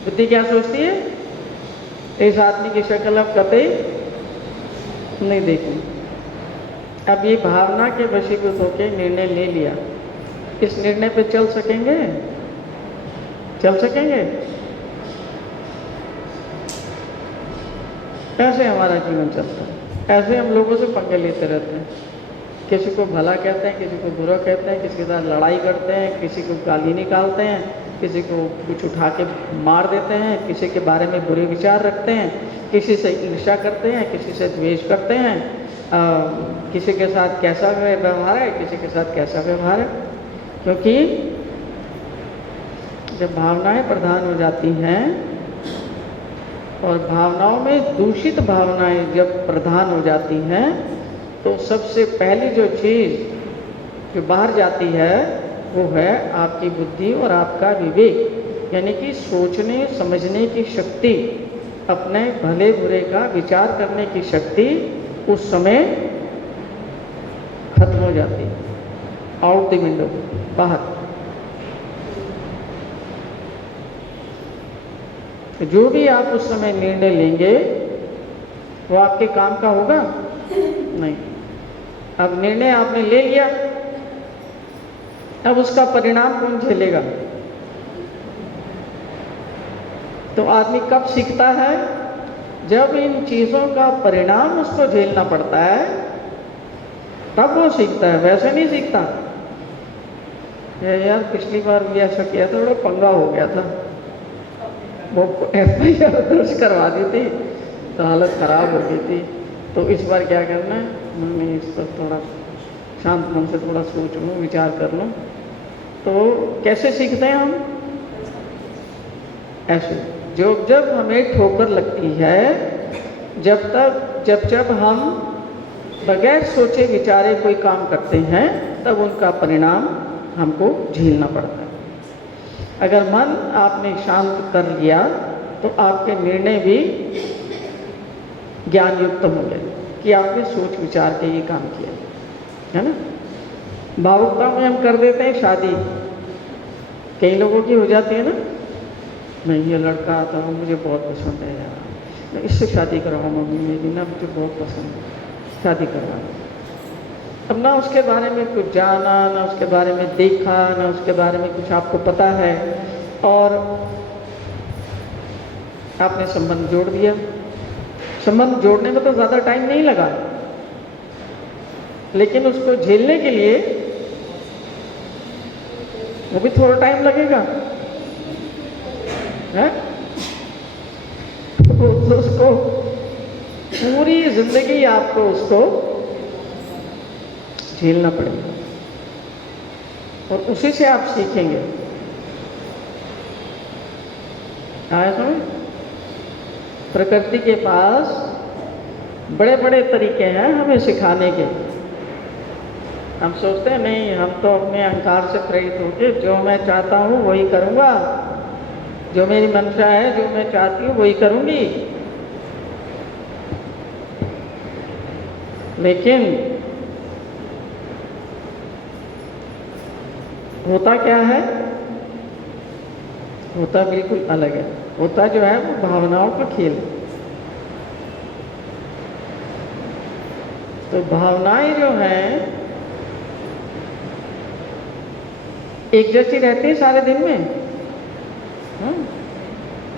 बुद्धि क्या सोचती है? इस आदमी की शक्ल अब कतई नहीं देखूंगी। अब ये भावना के वशीभूत होकर निर्णय ले लिया, इस निर्णय पे चल सकेंगे? चल सकेंगे? कैसे हमारा जीवन चलता है? ऐसे हम लोगों से पंगे लेते रहते हैं, किसी को भला कहते हैं, किसी को बुरा कहते हैं, किसी के साथ लड़ाई करते हैं, किसी को गाली निकालते हैं, किसी को कुछ उठा के मार देते हैं, किसी के बारे में बुरे विचार रखते हैं, किसी से ईर्ष्या करते हैं, किसी से द्वेष करते हैं, किसी के साथ कैसा व्यवहार है, किसी के साथ कैसा व्यवहार है। क्योंकि जब भावनाएं प्रधान हो जाती हैं और भावनाओं में दूषित भावनाएं जब प्रधान हो जाती हैं, तो सबसे पहली जो चीज़ जो बाहर जाती है वो है आपकी बुद्धि और आपका विवेक, यानी कि सोचने समझने की शक्ति, अपने भले बुरे का विचार करने की शक्ति उस समय खत्म हो जाती है, आउट द विंडो, बाहर। जो भी आप उस समय निर्णय लेंगे वो आपके काम का होगा नहीं। अब निर्णय आपने ले लिया, अब उसका परिणाम कौन झेलेगा? तो आदमी कब सीखता है? जब इन चीज़ों का परिणाम उसको झेलना पड़ता है, तब वो सीखता है, वैसे नहीं सीखता। यार पिछली बार भी ऐसा किया था, बड़ा पंगा हो गया था, वो FIR दर्ज करवा दी थी तो हालत ख़राब हो गई थी, तो इस बार क्या करना है, मैं इस पर थोड़ा शांत मन से थोड़ा सोच लूँ, विचार कर लूँ। तो कैसे सीखते हैं हम? ऐसे जब हमें ठोकर लगती है, जब हम बगैर सोचे विचारे कोई काम करते हैं, तब उनका परिणाम हमको झेलना पड़ता है। अगर मन आपने शांत कर लिया तो आपके निर्णय भी ज्ञान युक्त होंगे कि आपने सोच विचार के ये काम किया, है ना। भावुकता में हम कर देते हैं शादी, कई लोगों की हो जाती है ना, नहीं ये लड़का आता है मुझे बहुत पसंद है यार, मैं इससे शादी करवाऊँ, मम्मी मेरी ना मुझे बहुत पसंद है, शादी करवाऊँ। अब ना उसके बारे में कुछ जाना, ना उसके बारे में देखा, ना उसके बारे में कुछ आपको पता है, और आपने संबंध जोड़ दिया। संबंध जोड़ने में तो ज़्यादा टाइम नहीं लगा, लेकिन उसको झेलने के लिए वो भी थोड़ा टाइम लगेगा, है? तो उसको पूरी जिंदगी आपको उसको झेलना पड़ेगा, और उसी से आप सीखेंगे। आया समझ? प्रकृति के पास बड़े बड़े तरीके हैं हमें सिखाने के। हम सोचते हैं नहीं, हम तो अपने अहंकार से प्रेरित होकर जो मैं चाहता हूँ वही करूँगा, जो मेरी मंशा है, जो मैं चाहती हूँ वही करूँगी। लेकिन होता क्या है? होता बिल्कुल अलग है। होता जो है वो भावनाओं का खेल है। तो भावनाएं जो हैं एक जैसी रहती है सारे दिन में।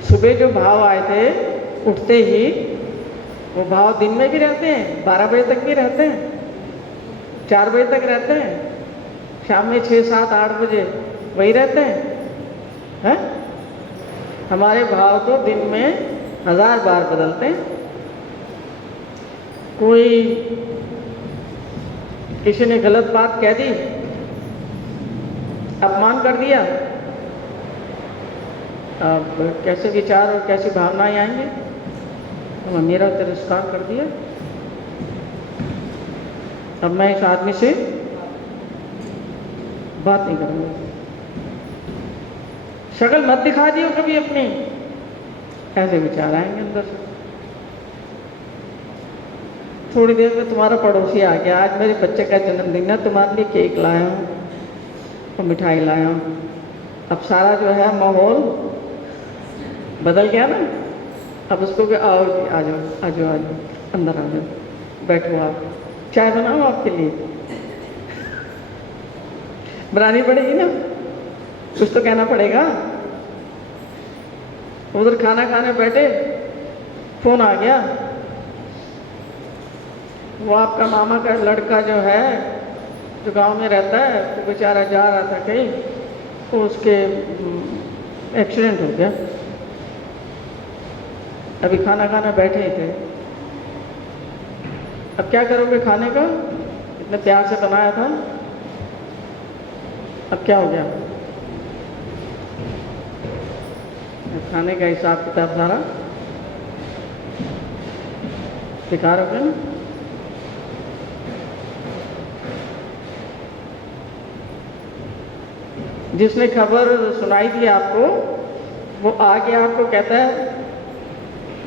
सुबह जो भाव आए थे, उठते ही वो भाव दिन में भी रहते हैं, 12 बजे तक भी रहते हैं, 4 बजे तक रहते हैं, शाम में 6, 7, 8 बजे वही रहते हैं। हमारे भाव तो दिन में 1000 बार बदलते हैं। कोई किसी ने गलत बात कह दी, अपमान कर दिया, अब कैसे विचार और कैसी भावनाएं आएंगे? तो मेरा तिरस्कार कर दिया, अब मैं इस आदमी से बात नहीं करूँगा। शक्ल मत दिखा दियो कभी अपनी, ऐसे विचार आएंगे अंदर से। थोड़ी देर में तुम्हारा पड़ोसी आ गया, आज मेरे बच्चे का जन्मदिन है, तुम्हारे लिए केक लाया हूँ और मिठाई लाया हूँ। अब सारा जो है माहौल बदल गया ना। अब उसको कि आओ जी, आ जाओ आ जाओ आ जाओ, अंदर आ जाओ, बैठो, आप चाय बनाओ आपके लिए, बनानी पड़ेगी ना, कुछ तो कहना पड़ेगा। उधर खाना खाने बैठे, फोन आ गया, वो आपका मामा का लड़का जो है, जो गांव में रहता है, वो बेचारा जा रहा था कहीं, तो उसके एक्सीडेंट हो गया। अभी खाना खाना बैठे ही थे, अब क्या करोगे खाने का? इतने प्यार से बनाया था, अब क्या हो गया? खाने का हिसाब किताब सारा बेकार हो गया ना। जिसने खबर सुनाई थी आपको, वो आके आपको कहता है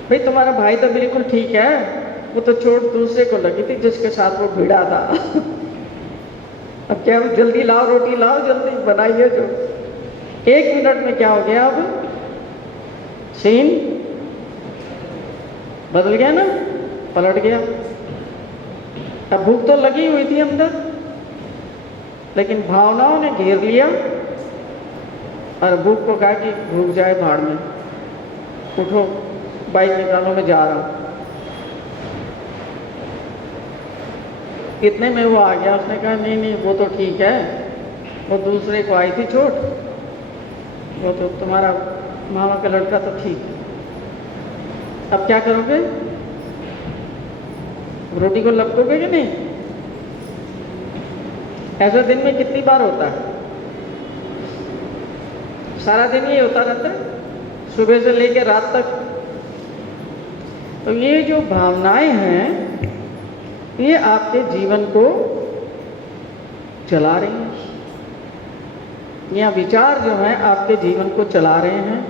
भाई तुम्हारा भाई तो बिल्कुल ठीक है, वो तो चोट दूसरे को लगी थी जिसके साथ वो भिड़ा था। अब क्या, जल्दी लाओ रोटी लाओ, जल्दी बनाइए। जो 1 मिनट में क्या हो गया, अब सीन बदल गया ना, पलट गया। अब भूख तो लगी हुई थी अंदर, लेकिन भावनाओं ने घेर लिया और भूख को कहा कि भूख जाए भाड़ में, उठो बाइक निकालो मैं जा रहा हूँ। इतने में वो आ गया, उसने कहा नहीं नहीं वो तो ठीक है, वो दूसरे को आई थी चोट, वो तो तुम्हारा मामा का लड़का तो ठीक है। अब क्या करोगे? रोटी को लपकोगे कि नहीं? ऐसा दिन में कितनी बार होता है? सारा दिन ये होता रहता है, सुबह से लेकर रात तक। तो ये जो भावनाएं हैं, ये आपके जीवन को चला रही हैं, या विचार जो हैं आपके जीवन को चला रहे हैं।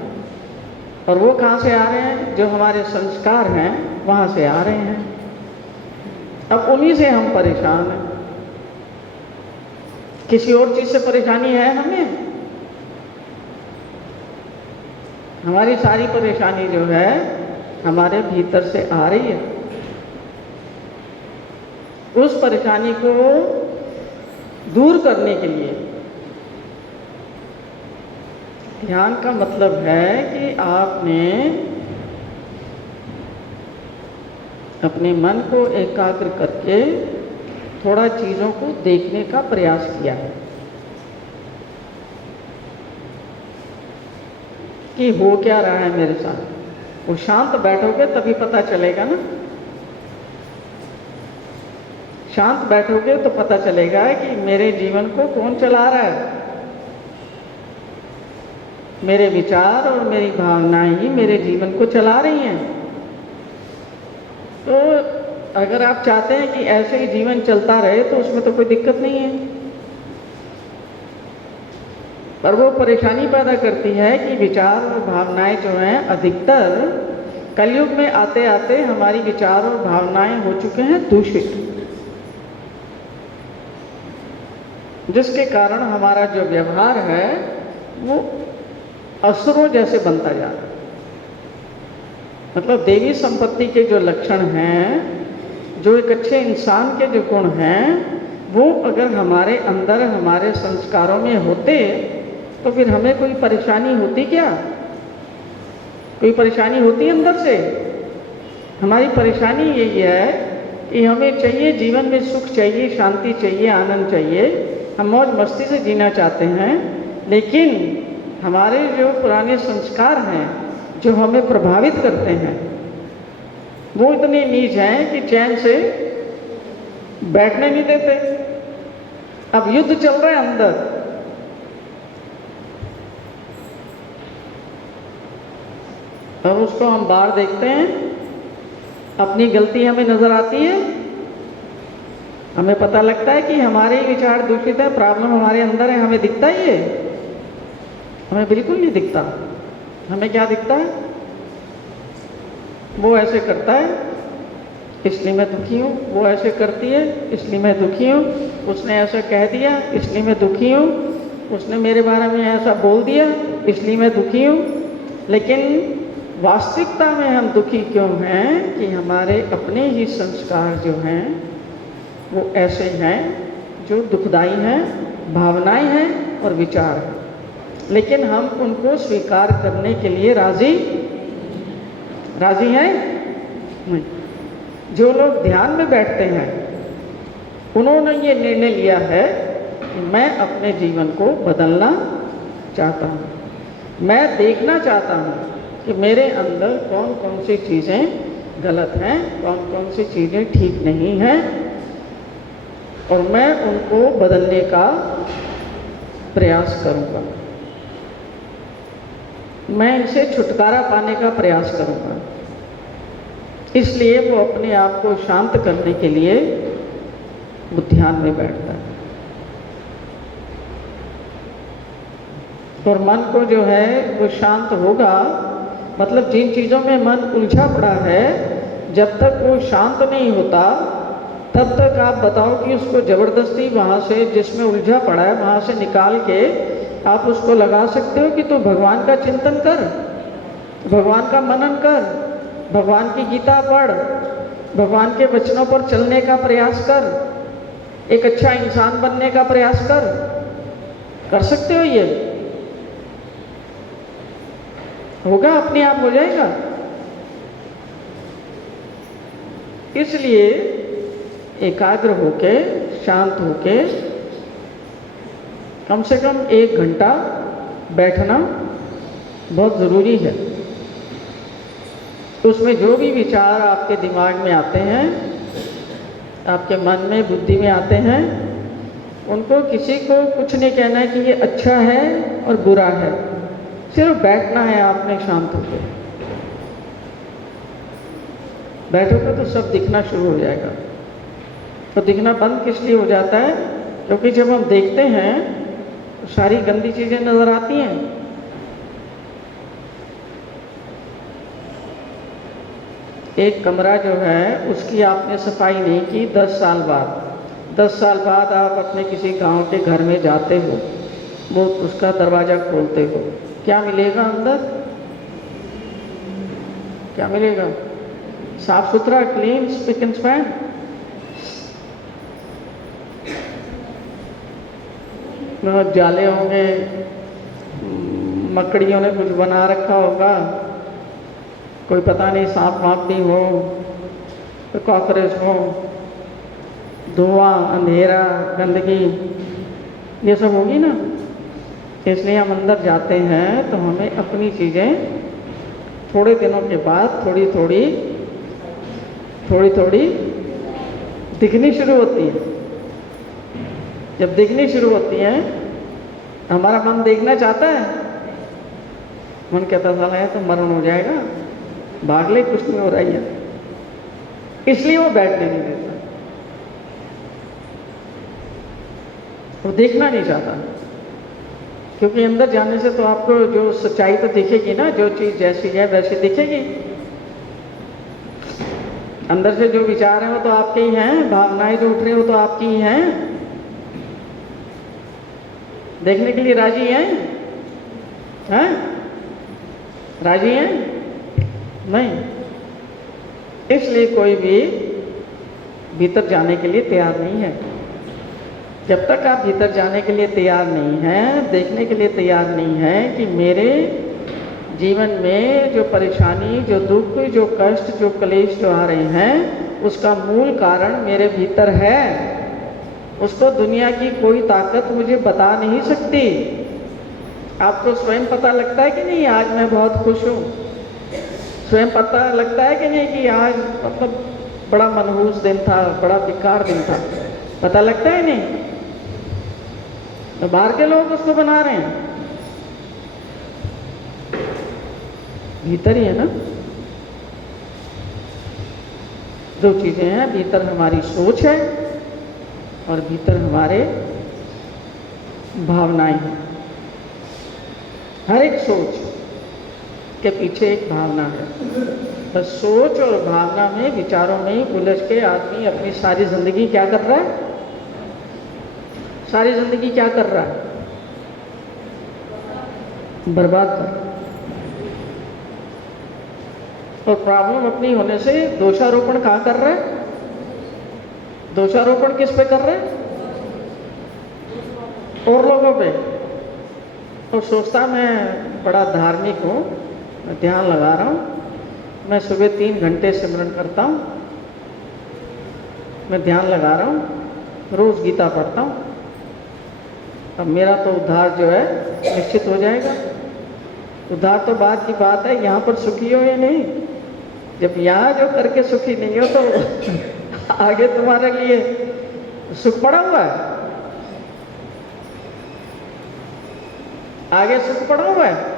और वो कहाँ से आ रहे हैं? जो हमारे संस्कार हैं वहाँ से आ रहे हैं। अब उन्हीं से हम परेशान हैं, किसी और चीज़ से परेशानी है हमें? हमारी सारी परेशानी जो है हमारे भीतर से आ रही है। उस परेशानी को दूर करने के लिए ध्यान का मतलब है कि आपने अपने मन को एकाग्र करके थोड़ा चीज़ों को देखने का प्रयास किया है कि हो क्या रहा है मेरे साथ। वो शांत बैठोगे तभी पता चलेगा ना, शांत बैठोगे तो पता चलेगा कि मेरे जीवन को कौन चला रहा है। मेरे विचार और मेरी भावनाएं ही मेरे जीवन को चला रही हैं। तो अगर आप चाहते हैं कि ऐसे ही जीवन चलता रहे तो उसमें तो कोई दिक्कत नहीं है, पर वो परेशानी पैदा करती है कि विचार और भावनाएं जो हैं अधिकतर कलयुग में आते आते हमारी विचार और भावनाएं हो चुके हैं दूषित, जिसके कारण हमारा जो व्यवहार है वो असुरों जैसे बनता जा रहा है। मतलब देवी संपत्ति के जो लक्षण हैं, जो एक अच्छे इंसान के जो गुण हैं, वो अगर हमारे अंदर हमारे संस्कारों में होते तो फिर हमें कोई परेशानी होती क्या? कोई परेशानी होती अंदर से? हमारी परेशानी यही है कि हमें चाहिए जीवन में सुख चाहिए, शांति चाहिए, आनंद चाहिए, हम मौज मस्ती से जीना चाहते हैं, लेकिन हमारे जो पुराने संस्कार हैं जो हमें प्रभावित करते हैं वो इतने नीच हैं कि चैन से बैठने नहीं देते। अब युद्ध चल रहा है अंदर, और उसको हम बाहर देखते हैं, अपनी गलती हमें नजर आती है, हमें पता लगता है कि हमारे ही विचार दूषित है, प्रॉब्लम हमारे अंदर है, हमें दिखता ही है? हमें बिल्कुल नहीं दिखता। हमें क्या दिखता है? वो ऐसे करता है इसलिए मैं दुखी हूँ, वो ऐसे करती है इसलिए मैं दुखी हूँ, उसने ऐसा कह दिया इसलिए मैं दुखी हूँ, उसने मेरे बारे में ऐसा बोल दिया इसलिए मैं दुखी हूँ। लेकिन वास्तविकता में हम दुखी क्यों हैं कि हमारे अपने ही संस्कार जो हैं वो ऐसे हैं जो दुखदाई हैं, भावनाएं हैं और विचार हैं, लेकिन हम उनको स्वीकार करने के लिए राजी हैं नहीं। जो लोग ध्यान में बैठते हैं उन्होंने ये निर्णय लिया है कि मैं अपने जीवन को बदलना चाहता हूँ, मैं देखना चाहता हूँ कि मेरे अंदर कौन कौन सी चीज़ें गलत हैं, कौन कौन सी चीज़ें ठीक नहीं हैं, और मैं उनको बदलने का प्रयास करूँगा। मैं इनसे छुटकारा पाने का प्रयास करूँगा। इसलिए वो अपने आप को शांत करने के लिए वो ध्यान में बैठता है। और मन को जो है वो शांत होगा, मतलब जिन चीज़ों में मन उलझा पड़ा है, जब तक वो शांत नहीं होता तब तक आप बताओ कि उसको ज़बरदस्ती वहाँ से, जिसमें उलझा पड़ा है वहाँ से निकाल के आप उसको लगा सकते हो कि तो भगवान का चिंतन कर, भगवान का मनन कर, भगवान की गीता पढ़, भगवान के वचनों पर चलने का प्रयास कर, एक अच्छा इंसान बनने का प्रयास कर सकते हो। ये होगा, अपने आप हो जाएगा। इसलिए एकाग्र होके, शांत होके कम से कम 1 घंटा बैठना बहुत ज़रूरी है। उसमें जो भी विचार आपके दिमाग में आते हैं, आपके मन में, बुद्धि में आते हैं, उनको किसी को कुछ नहीं कहना है कि ये अच्छा है और बुरा है, सिर्फ बैठना है आपने शांत होकर। बैठोगे तो सब दिखना शुरू हो जाएगा। तो दिखना बंद किस लिए हो जाता है? क्योंकि जब हम देखते हैं तो सारी गंदी चीज़ें नज़र आती हैं। एक कमरा जो है उसकी आपने सफाई नहीं की, 10 साल बाद आप अपने किसी गांव के घर में जाते हो, वो उसका दरवाज़ा खोलते हो, क्या मिलेगा अंदर? क्या मिलेगा? साफ सुथरा, क्लीन, स्पिक एंड स्पैन। बहुत जाले होंगे, मकड़ियों ने कुछ बना रखा होगा, कोई पता नहीं सांप वाप भी हो, कोई कॉकरोच हो, धुआं, अंधेरा, गंदगी, ये सब होगी ना। इसलिए हम अंदर जाते हैं तो हमें अपनी चीज़ें थोड़े दिनों के बाद थोड़ी थोड़ी दिखनी शुरू होती है। जब दिखनी शुरू होती है, हमारा मन देखना चाहता है, मन कहता साला है तो मरण हो जाएगा, भाग ले, कुछ नहीं हो रहा है, इसलिए वो बैठने नहीं देता, वो देखना नहीं चाहता। क्योंकि अंदर जाने से तो आपको जो सच्चाई तो दिखेगी ना, जो चीज़ जैसी है वैसी दिखेगी। अंदर से जो विचार हैं वो तो आपके ही हैं, भावनाएं जो उठ रही हैं वो तो आपकी ही हैं। देखने के लिए राजी हैं? हैं? राजी हैं? नहीं। इसलिए कोई भी भीतर जाने के लिए तैयार नहीं है। जब तक आप भीतर जाने के लिए तैयार नहीं हैं, देखने के लिए तैयार नहीं हैं कि मेरे जीवन में जो परेशानी, जो दुख, जो कष्ट, जो क्लेश जो आ रहे हैं, उसका मूल कारण मेरे भीतर है, उसको दुनिया की कोई ताकत मुझे बता नहीं सकती। आपको स्वयं पता लगता है कि नहीं आज मैं बहुत खुश हूँ? स्वयं पता लगता है कि नहीं कि आज मतलब बड़ा मनहूस दिन था, बड़ा बेकार दिन था? पता लगता है नहीं? तो बाहर के लोग उसको बना रहे हैं, भीतर ही है ना। दो चीज़ें हैं, भीतर हमारी सोच है और भीतर हमारे भावनाएं हैं। हर एक सोच के पीछे एक भावना है। बस सोच और भावना में, विचारों में उलझ के आदमी अपनी सारी जिंदगी क्या कर रहा है? सारी जिंदगी क्या कर रहा है? बर्बाद कर रहा है। और प्रॉब्लम अपनी होने से दोषारोपण कहाँ कर रहा है? दोषारोपण किस पे कर रहे हैं? और लोगों पे। और सोचता मैं बड़ा धार्मिक हूँ, मैं ध्यान लगा रहा हूँ, मैं सुबह 3 घंटे सिमरन करता हूँ, मैं ध्यान लगा रहा हूँ, रोज़ गीता पढ़ता हूँ, अब मेरा तो उद्धार जो है निश्चित हो जाएगा। उद्धार तो बाद की बात है, यहाँ पर सुखी हो या नहीं, जब यहाँ जो करके सुखी नहीं हो तो आगे तुम्हारे लिए सुख पड़ा हुआ है, आगे सुख पड़ा हुआ है।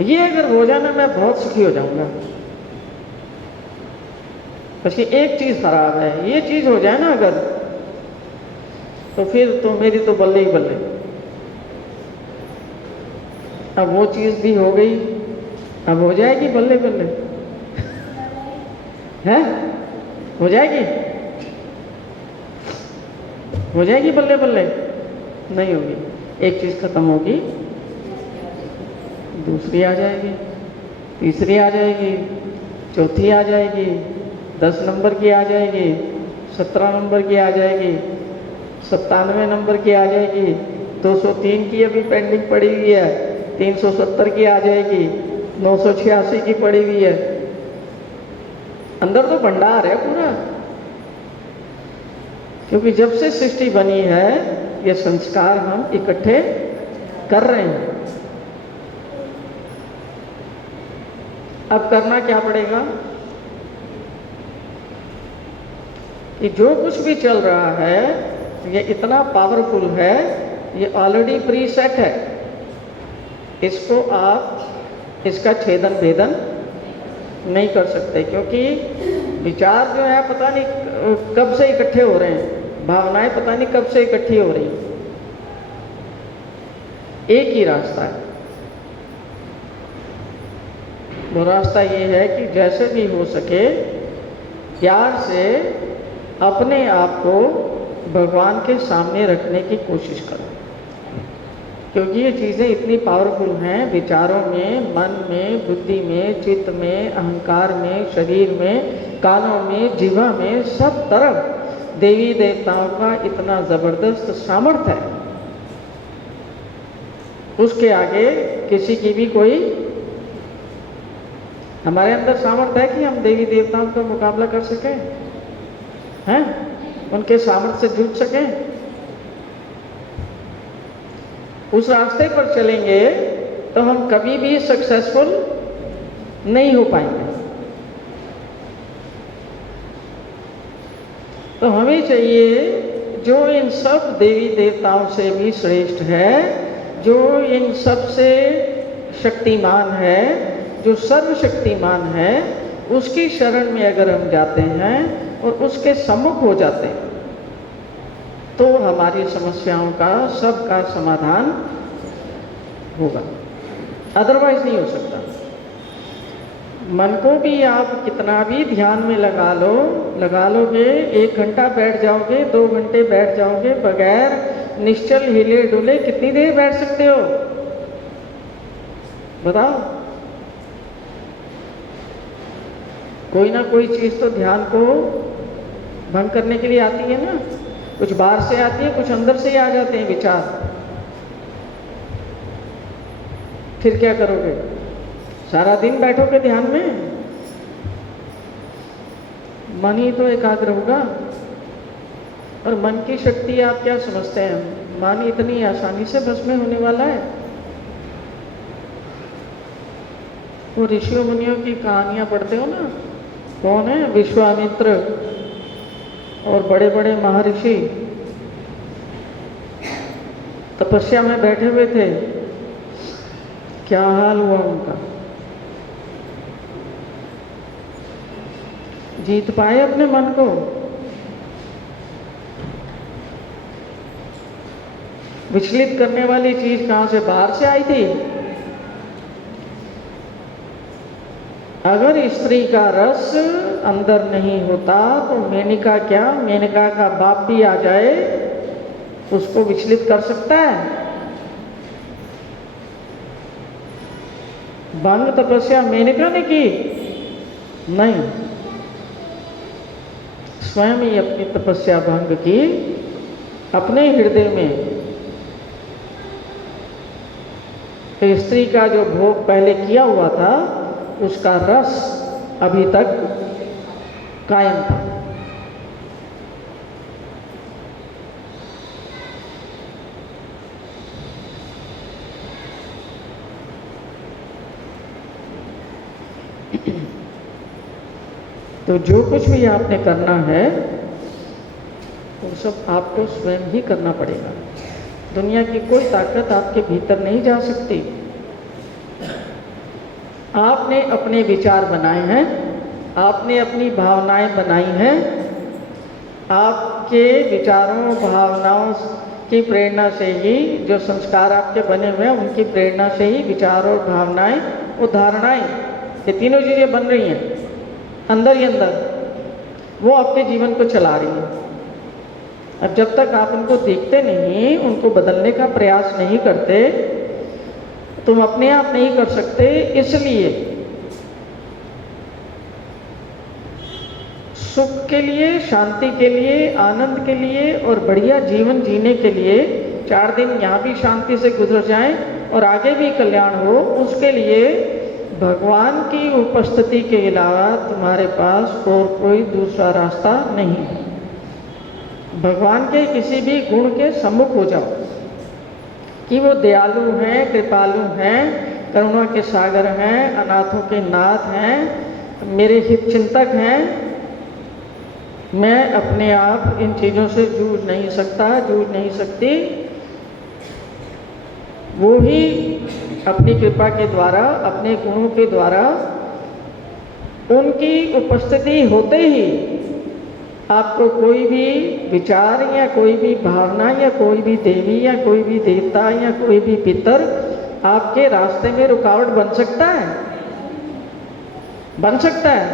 ये अगर हो जाना मैं बहुत सुखी हो जाऊंगा। बस ये एक चीज खराब है, ये चीज हो जाए ना अगर, तो फिर तो मेरी तो बल्ले ही बल्ले। अब वो चीज भी हो गई, अब हो जाएगी बल्ले बल्ले, है हो जाएगी, हो जाएगी बल्ले बल्ले, नहीं होगी। एक चीज खत्म होगी, दूसरी आ जाएगी, तीसरी आ जाएगी, चौथी आ जाएगी, 10 नंबर की आ जाएगी, 17 नंबर की आ जाएगी, 97 नंबर की आ जाएगी, 203 की अभी पेंडिंग पड़ी हुई है, 370 की आ जाएगी, 986 की पड़ी हुई है। अंदर तो भंडार है पूरा, क्योंकि जब से सृष्टि बनी है ये संस्कार हम इकट्ठे कर रहे हैं। अब करना क्या पड़ेगा कि जो कुछ भी चल रहा है ये इतना पावरफुल है, ये ऑलरेडी प्री सेट है। इसको आप इसका छेदन भेदन नहीं कर सकते, क्योंकि विचार जो है पता नहीं कब से इकट्ठे हो रहे हैं, भावनाएं पता नहीं कब से इकट्ठी हो रही हैं। एक ही रास्ता है, वो रास्ता ये है कि जैसे भी हो सके प्यार से अपने आप को भगवान के सामने रखने की कोशिश करो, क्योंकि ये चीज़ें इतनी पावरफुल हैं। विचारों में, मन में, बुद्धि में, चित्त में, अहंकार में, शरीर में, कानों में, जीवा में, सब तरफ देवी देवताओं का इतना ज़बरदस्त सामर्थ्य है, उसके आगे किसी की भी कोई, हमारे अंदर सामर्थ्य है कि हम देवी देवताओं का मुकाबला कर सकें, हैं, उनके सामर्थ्य से जुड़ सकें। उस रास्ते पर चलेंगे तो हम कभी भी सक्सेसफुल नहीं हो पाएंगे। तो हमें चाहिए जो इन सब देवी देवताओं से भी श्रेष्ठ है, जो इन सब से शक्तिमान है, जो सर्वशक्तिमान है, उसकी शरण में अगर हम जाते हैं और उसके सम्मुख हो जाते हैं तो हमारी समस्याओं का सबका समाधान होगा, अदरवाइज नहीं हो सकता। मन को भी आप कितना भी ध्यान में लगा लोगे, 1 घंटा बैठ जाओगे, 2 घंटे बैठ जाओगे, बगैर निश्चल हिले डुले कितनी देर बैठ सकते हो बताओ? कोई ना कोई चीज तो ध्यान को भंग करने के लिए आती है ना, कुछ बाहर से आती है, कुछ अंदर से ही आ जाते हैं विचार। फिर क्या करोगे? सारा दिन बैठोगे ध्यान में? मन ही तो एकाग्र होगा। और मन की शक्ति आप क्या समझते हैं? मन इतनी आसानी से भस्म होने वाला है? वो ऋषियों मुनियों की कहानियां पढ़ते हो ना, कौन है? विश्वामित्र और बड़े बड़े महर्षि तपस्या में बैठे हुए थे, क्या हाल हुआ उनका? जीत पाए अपने मन को? विचलित करने वाली चीज कहां से? बाहर से आई थी। अगर स्त्री का रस अंदर नहीं होता तो मेनका क्या, मेनका का बाप भी आ जाए उसको विचलित कर सकता है? भंग तपस्या मेनका ने की? नहीं, स्वयं ही अपनी तपस्या भंग की अपने हृदय में। स्त्री का जो भोग पहले किया हुआ था उसका रस अभी तक कायम था। तो जो कुछ भी आपने करना है वो सब आपको स्वयं ही करना पड़ेगा। दुनिया की कोई ताकत आपके भीतर नहीं जा सकती। आपने अपने विचार बनाए हैं, आपने अपनी भावनाएं बनाई हैं, आपके विचारों भावनाओं की प्रेरणा से ही जो संस्कार आपके बने हुए हैं उनकी प्रेरणा से ही विचार और भावनाएं और धारणाएं, ये तीनों चीज़ें बन रही हैं अंदर ही अंदर, वो आपके जीवन को चला रही हैं। अब जब तक आप उनको देखते नहीं, उनको बदलने का प्रयास नहीं करते, तुम अपने आप नहीं कर सकते। इसलिए सुख के लिए, शांति के लिए, आनंद के लिए और बढ़िया जीवन जीने के लिए 4 दिन यहाँ भी शांति से गुजर जाएं और आगे भी कल्याण हो, उसके लिए भगवान की उपस्थिति के अलावा तुम्हारे पास और कोई दूसरा रास्ता नहीं है। भगवान के किसी भी गुण के सम्मुख हो जाओ कि वो दयालु हैं, कृपालु हैं, करुणा के सागर हैं, अनाथों के नाथ हैं, मेरे हित चिंतक हैं। मैं अपने आप इन चीज़ों से जूझ नहीं सकता, जूझ नहीं सकती। वो ही अपनी कृपा के द्वारा, अपने गुणों के द्वारा, उनकी उपस्थिति होते ही आपको कोई भी विचार या कोई भी भावना या कोई भी देवी या कोई भी देवता या कोई भी पितर आपके रास्ते में रुकावट बन सकता है, बन सकता है,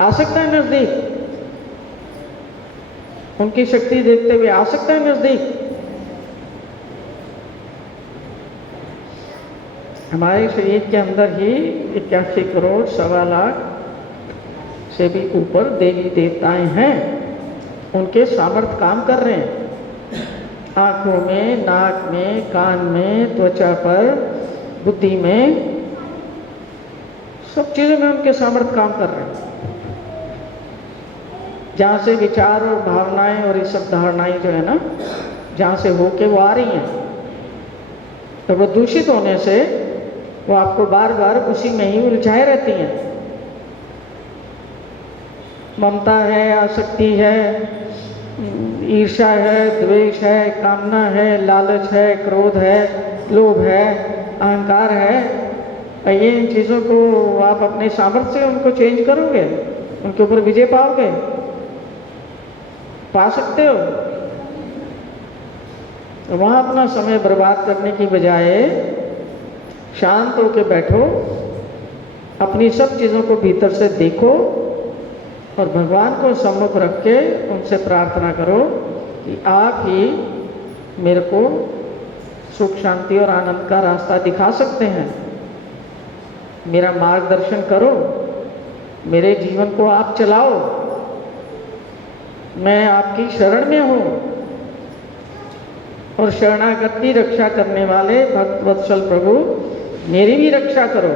आ सकता है नज़दीक, उनकी शक्ति देखते हुए आ सकता है नज़दीक। हमारे शरीर के अंदर ही 81 करोड़ 1.25 लाख से भी ऊपर देवी देवताएं हैं, उनके सामर्थ्य काम कर रहे हैं। आँखों में, नाक में, कान में, त्वचा पर, बुद्धि में, सब चीज़ों में उनके सामर्थ्य काम कर रहे हैं। जहाँ से विचार और भावनाएं और ये सब धारणाएं जो है ना, जहाँ से होके वो आ रही हैं, तो वो दूषित होने से वो आपको बार बार उसी में ही उलझाए रहती हैं। ममता है, आसक्ति है, ईर्ष्या है, द्वेष है, कामना है, लालच है, क्रोध है, लोभ है, अहंकार है। ये इन चीज़ों को आप अपने सामर्थ्य से उनको चेंज करोगे, उनके ऊपर विजय पाओगे, पा सकते हो। तो वहाँ अपना समय बर्बाद करने की बजाय शांत होकर बैठो, अपनी सब चीज़ों को भीतर से देखो और भगवान को सम्मुख रख के उनसे प्रार्थना करो कि आप ही मेरे को सुख, शांति और आनंद का रास्ता दिखा सकते हैं। मेरा मार्गदर्शन करो, मेरे जीवन को आप चलाओ, मैं आपकी शरण में हूँ। और शरणागति रक्षा करने वाले भक्त वत्सल प्रभु, मेरी भी रक्षा करो।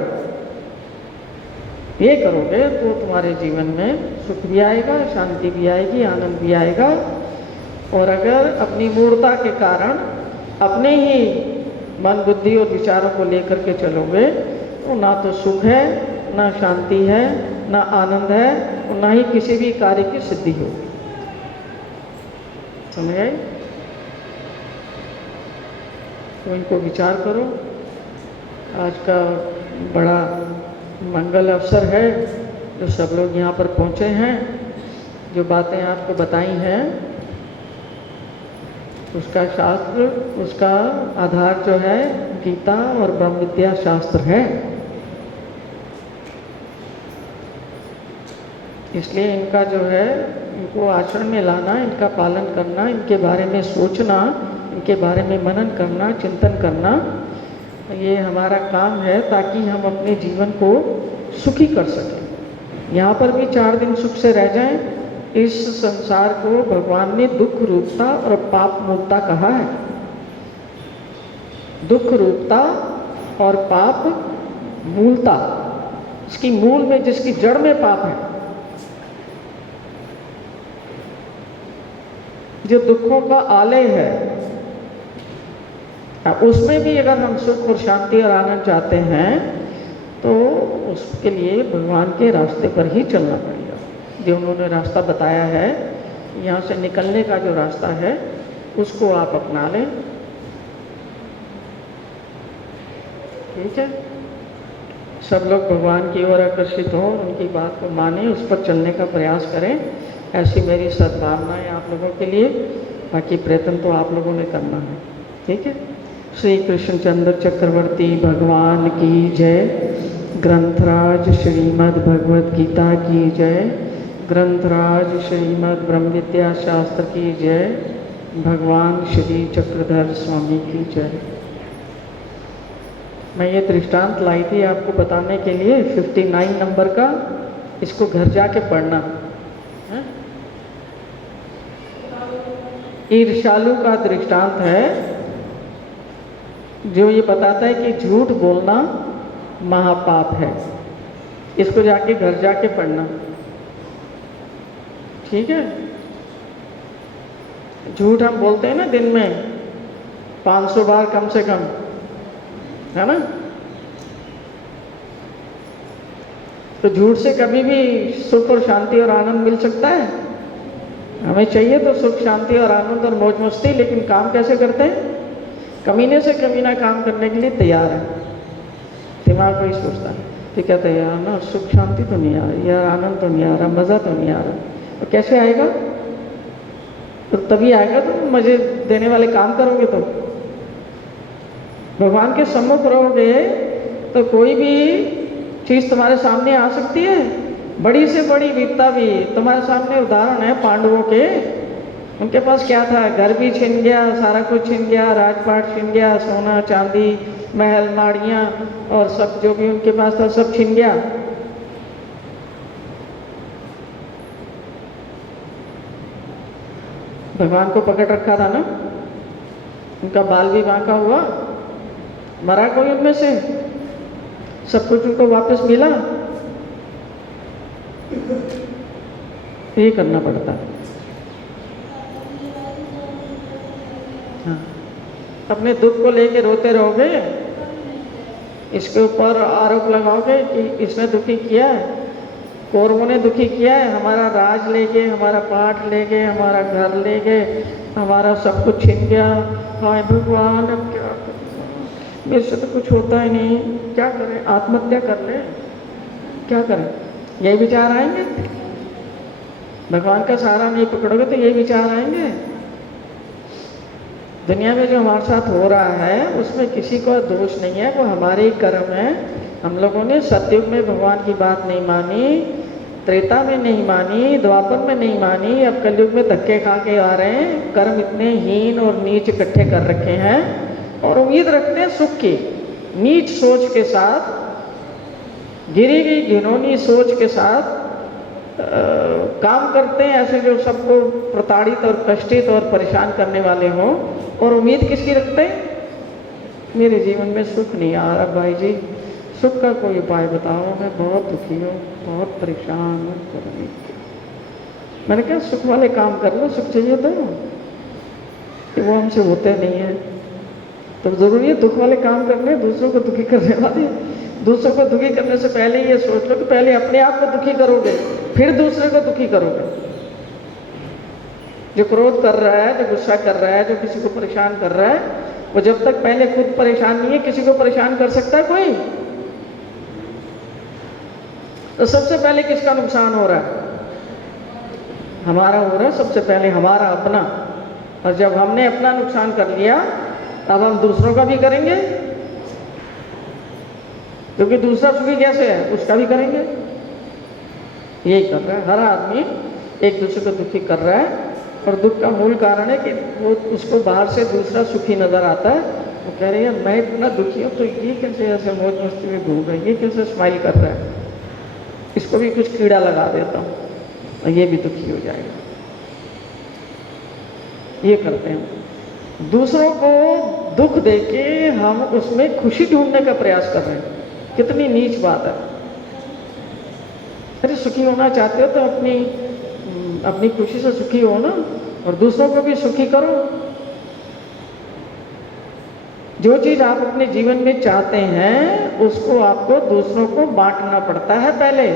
ये करोगे तो तुम्हारे जीवन में सुख भी आएगा, शांति भी आएगी, आनंद भी आएगा। और अगर अपनी मूर्खता के कारण अपने ही मन, बुद्धि और विचारों को लेकर के चलोगे तो ना तो सुख है, ना शांति है, ना आनंद है, और ना ही किसी भी कार्य की सिद्धि होगी। समझ आई? तो इनको विचार करो। आज का बड़ा मंगल अवसर है जो सब लोग यहाँ पर पहुँचे हैं। जो बातें आपको बताई हैं उसका शास्त्र, उसका आधार जो है गीता और ब्रह्म विद्या शास्त्र है। इसलिए इनका जो है, इनको आचरण में लाना, इनका पालन करना, इनके बारे में सोचना, इनके बारे में मनन करना, चिंतन करना, ये हमारा काम है ताकि हम अपने जीवन को सुखी कर सकें। यहाँ पर भी 4 दिन सुख से रह जाएं। इस संसार को भगवान ने दुख रूपता और पाप मूलता कहा है। दुख रूपता और पाप मूलता, इसकी मूल में, जिसकी जड़ में पाप है, जो दुखों का आलय है, उसमें भी अगर हम सुख और शांति और आनंद चाहते हैं तो उसके लिए भगवान के रास्ते पर ही चलना पड़ेगा। जो उन्होंने रास्ता बताया है, यहाँ से निकलने का जो रास्ता है उसको आप अपना लें। ठीक है, सब लोग भगवान की ओर आकर्षित हों, उनकी बात को मानें, उस पर चलने का प्रयास करें, ऐसी मेरी सद्भावनाएं आप लोगों के लिए। बाकी प्रयत्न तो आप लोगों ने करना है। ठीक है। श्री कृष्णचंद्र चक्रवर्ती भगवान की जय। ग्रंथराज श्रीमद् भगवद गीता की जय। ग्रंथराज श्रीमद् ब्रह्म विद्या शास्त्र की जय। भगवान श्री चक्रधर स्वामी की जय। मैं ये दृष्टांत लाई थी आपको बताने के लिए 59 नंबर का, इसको घर जाके पढ़ना है। ईर्ष्यालु का दृष्टांत है जो ये बताता है कि झूठ बोलना महापाप है। इसको जाके घर जाके पढ़ना। ठीक है। झूठ हम बोलते हैं ना दिन में 500 बार कम से कम, है ना। तो झूठ से कभी भी सुख और शांति और आनंद मिल सकता है? हमें चाहिए तो सुख शांति और आनंद और मौज मस्ती, लेकिन काम कैसे करते हैं? कमीने से कमीना काम करने के लिए तैयार है। दिमाग वही सोचता है कि क्या तैयार ना, सुख शांति तो नहीं आ रही यार, आनंद तो नहीं आ रहा, मज़ा तो नहीं आ रहा। तो कैसे आएगा? तो तभी आएगा तो मज़े देने वाले काम करोगे। तो भगवान के सम्मुख रहोगे तो कोई भी चीज़ तुम्हारे सामने आ सकती है, बड़ी से बड़ी विपदा भी। तुम्हारे सामने उदाहरण है पांडवों के। उनके पास क्या था? घर भी छिन गया, सारा कुछ छिन गया, राजपाट छिन गया, सोना चांदी, महल माड़ियाँ और सब जो भी उनके पास था सब छिन गया। भगवान को पकड़ रखा था ना, उनका बाल भी बांका हुआ। मरा कोई उनमें से? सब कुछ उनको वापस मिला? ये करना पड़ता है। हाँ। अपने दुख को लेके रोते रहोगे, इसके ऊपर आरोप लगाओगे कि इसने दुखी किया है, कौरवों ने दुखी किया है, हमारा राज ले गए, हमारा पाठ ले गए, हमारा घर ले गए, हमारा सब कुछ छिन गया। हाय भगवान, अब क्या करें? मेरे से तो कुछ होता ही नहीं, क्या करें? आत्महत्या कर ले, क्या करें? यही विचार आएंगे। भगवान का सहारा नहीं पकड़ोगे तो यही विचार आएंगे। दुनिया में जो हमारे साथ हो रहा है उसमें किसी को दोष नहीं है, वो हमारे ही कर्म है। हम लोगों ने सतयुग में भगवान की बात नहीं मानी, त्रेता में नहीं मानी, द्वापर में नहीं मानी, अब कलयुग में धक्के खा के आ रहे हैं। कर्म इतने हीन और नीच इकट्ठे कर रखे हैं और उम्मीद रखते हैं सुख की। नीच सोच के साथ, गिरी गई घिनौनी सोच के साथ काम करते हैं, ऐसे जो सबको प्रताड़ित और कष्टित और परेशान करने वाले हों। और उम्मीद किसकी रखते हैं? मेरे जीवन में सुख नहीं आ रहा भाई जी, सुख का कोई उपाय बताओ, मैं बहुत दुखी हूँ, बहुत परेशान हूँ। मैंने कहा सुख वाले काम कर लो, सुख चाहिए तो कि वो हमसे होते नहीं है। तो जरूरी है दुख वाले काम करने, दूसरों को दुखी करने वाले। दूसरों को दुखी करने से पहले ये सोच लो कि पहले अपने आप को दुखी करोगे, फिर दूसरे को दुखी करोगे। जो क्रोध कर रहा है, जो गुस्सा कर रहा है, जो किसी को परेशान कर रहा है, वो जब तक पहले खुद परेशान नहीं है, किसी को परेशान कर सकता है कोई? तो सबसे पहले किसका नुकसान हो रहा है? हमारा हो रहा है सबसे पहले, हमारा अपना। और जब हमने अपना नुकसान कर लिया, अब हम दूसरों का भी करेंगे, क्योंकि दूसरा सुखी कैसे है उसका भी करेंगे। यही कर रहा है हर आदमी, एक दूसरे को दुखी कर रहा है। और दुख का मूल कारण है कि वो उसको बाहर से दूसरा सुखी नजर आता है। वो कह रही है मैं इतना दुखी हूँ तो ये कैसे ऐसे मौज मस्ती में घूम रहा है, ये कैसे स्माइल कर रहा है, इसको भी कुछ कीड़ा लगा देता हूँ और ये भी दुखी हो जाएगा। ये करते हैं, दूसरों को दुख देके हम उसमें खुशी ढूंढने का प्रयास कर रहे हैं। कितनी नीच बात है। अरे सुखी होना चाहते हो तो अपनी खुशी से सुखी हो ना, और दूसरों को भी सुखी करो। जो चीज़ आप अपने जीवन में चाहते हैं उसको आपको दूसरों को बांटना पड़ता है पहले।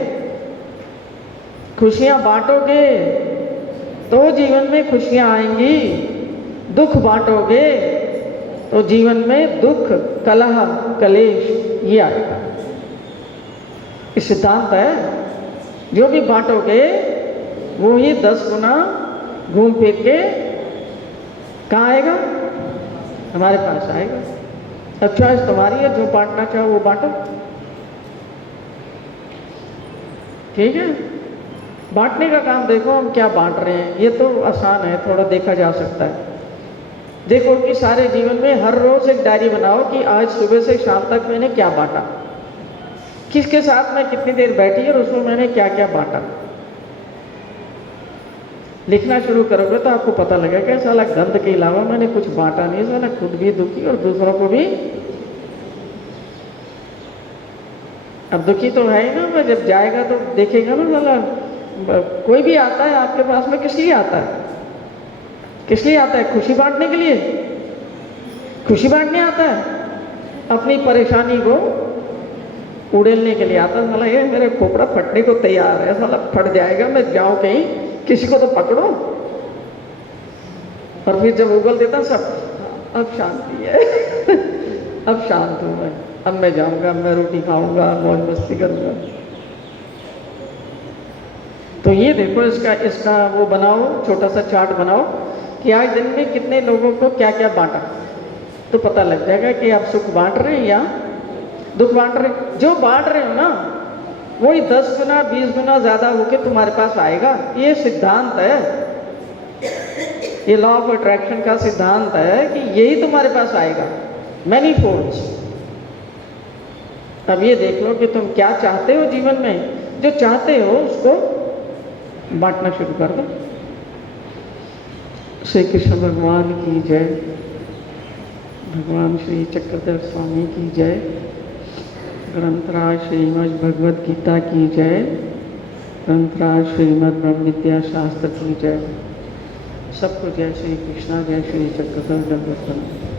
खुशियाँ बांटोगे तो जीवन में खुशियाँ आएंगी, दुख बांटोगे तो जीवन में दुख, कलह, कलेश ये आएगा। ये सिद्धांत है। जो भी बांटोगे वो ही 10 गुना घूम फिर के कहाँ आएगा? हमारे पास आएगा। अब चॉइस तुम्हारी है, जो बांटना चाहो वो बांटो। ठीक है, बांटने का काम देखो हम क्या बांट रहे हैं। ये तो आसान है, थोड़ा देखा जा सकता है। देखो कि सारे जीवन में हर रोज एक डायरी बनाओ कि आज सुबह से शाम तक मैंने क्या बांटा, किसके साथ मैं कितनी देर बैठी और उसमें मैंने क्या क्या बांटा। लिखना शुरू करोगे तो आपको पता लगेगा कि साला गंद के अलावा मैंने कुछ बांटा नहीं, साला खुद भी दुखी और दूसरों को भी। अब दुखी तो है ही ना, मैं जब जाएगा तो देखेगा ना साला कोई भी आता है आपके पास में किस लिए आता है? किस लिए आता है? खुशी बांटने के लिए। खुशी बांटने आता है, अपनी परेशानी को उड़ेलने के लिए आता है। साला ये मेरे खोपड़ा फटने को तैयार है, साला फट जाएगा, मैं जाऊं कहीं, किसी को तो पकड़ो। और फिर जब उगल देता सब, अब शांति है अब शांत हूं मैं, अब मैं जाऊंगा, मैं रोटी खाऊंगा, मौज मस्ती करूंगा। तो ये देखो, इसका वो बनाओ, छोटा सा चार्ट बनाओ कि आज दिन में कितने लोगों को क्या क्या बांटा, तो पता लग जाएगा कि आप सुख बांट रहे हैं या दुख बांट रहे हैं। जो बांट रहे हो ना वही 10 गुना 20 गुना ज्यादा होके तुम्हारे पास आएगा। ये सिद्धांत है, ये लॉ ऑफ अट्रैक्शन का सिद्धांत है कि यही तुम्हारे पास आएगा, मैनी फोल्ड्स। अब ये देख लो कि तुम क्या चाहते हो जीवन में। जो चाहते हो उसको बांटना शुरू कर दो। श्री कृष्ण भगवान की जय, भगवान श्री चक्रधर स्वामी की जय, ग्रंथराज श्रीमद् भगवद गीता की जय, ग्रंथराज श्रीमद् ब्रह्म विद्या शास्त्र की जय। सबको जय श्री कृष्णा, जय श्री चक्रधर स्वामी।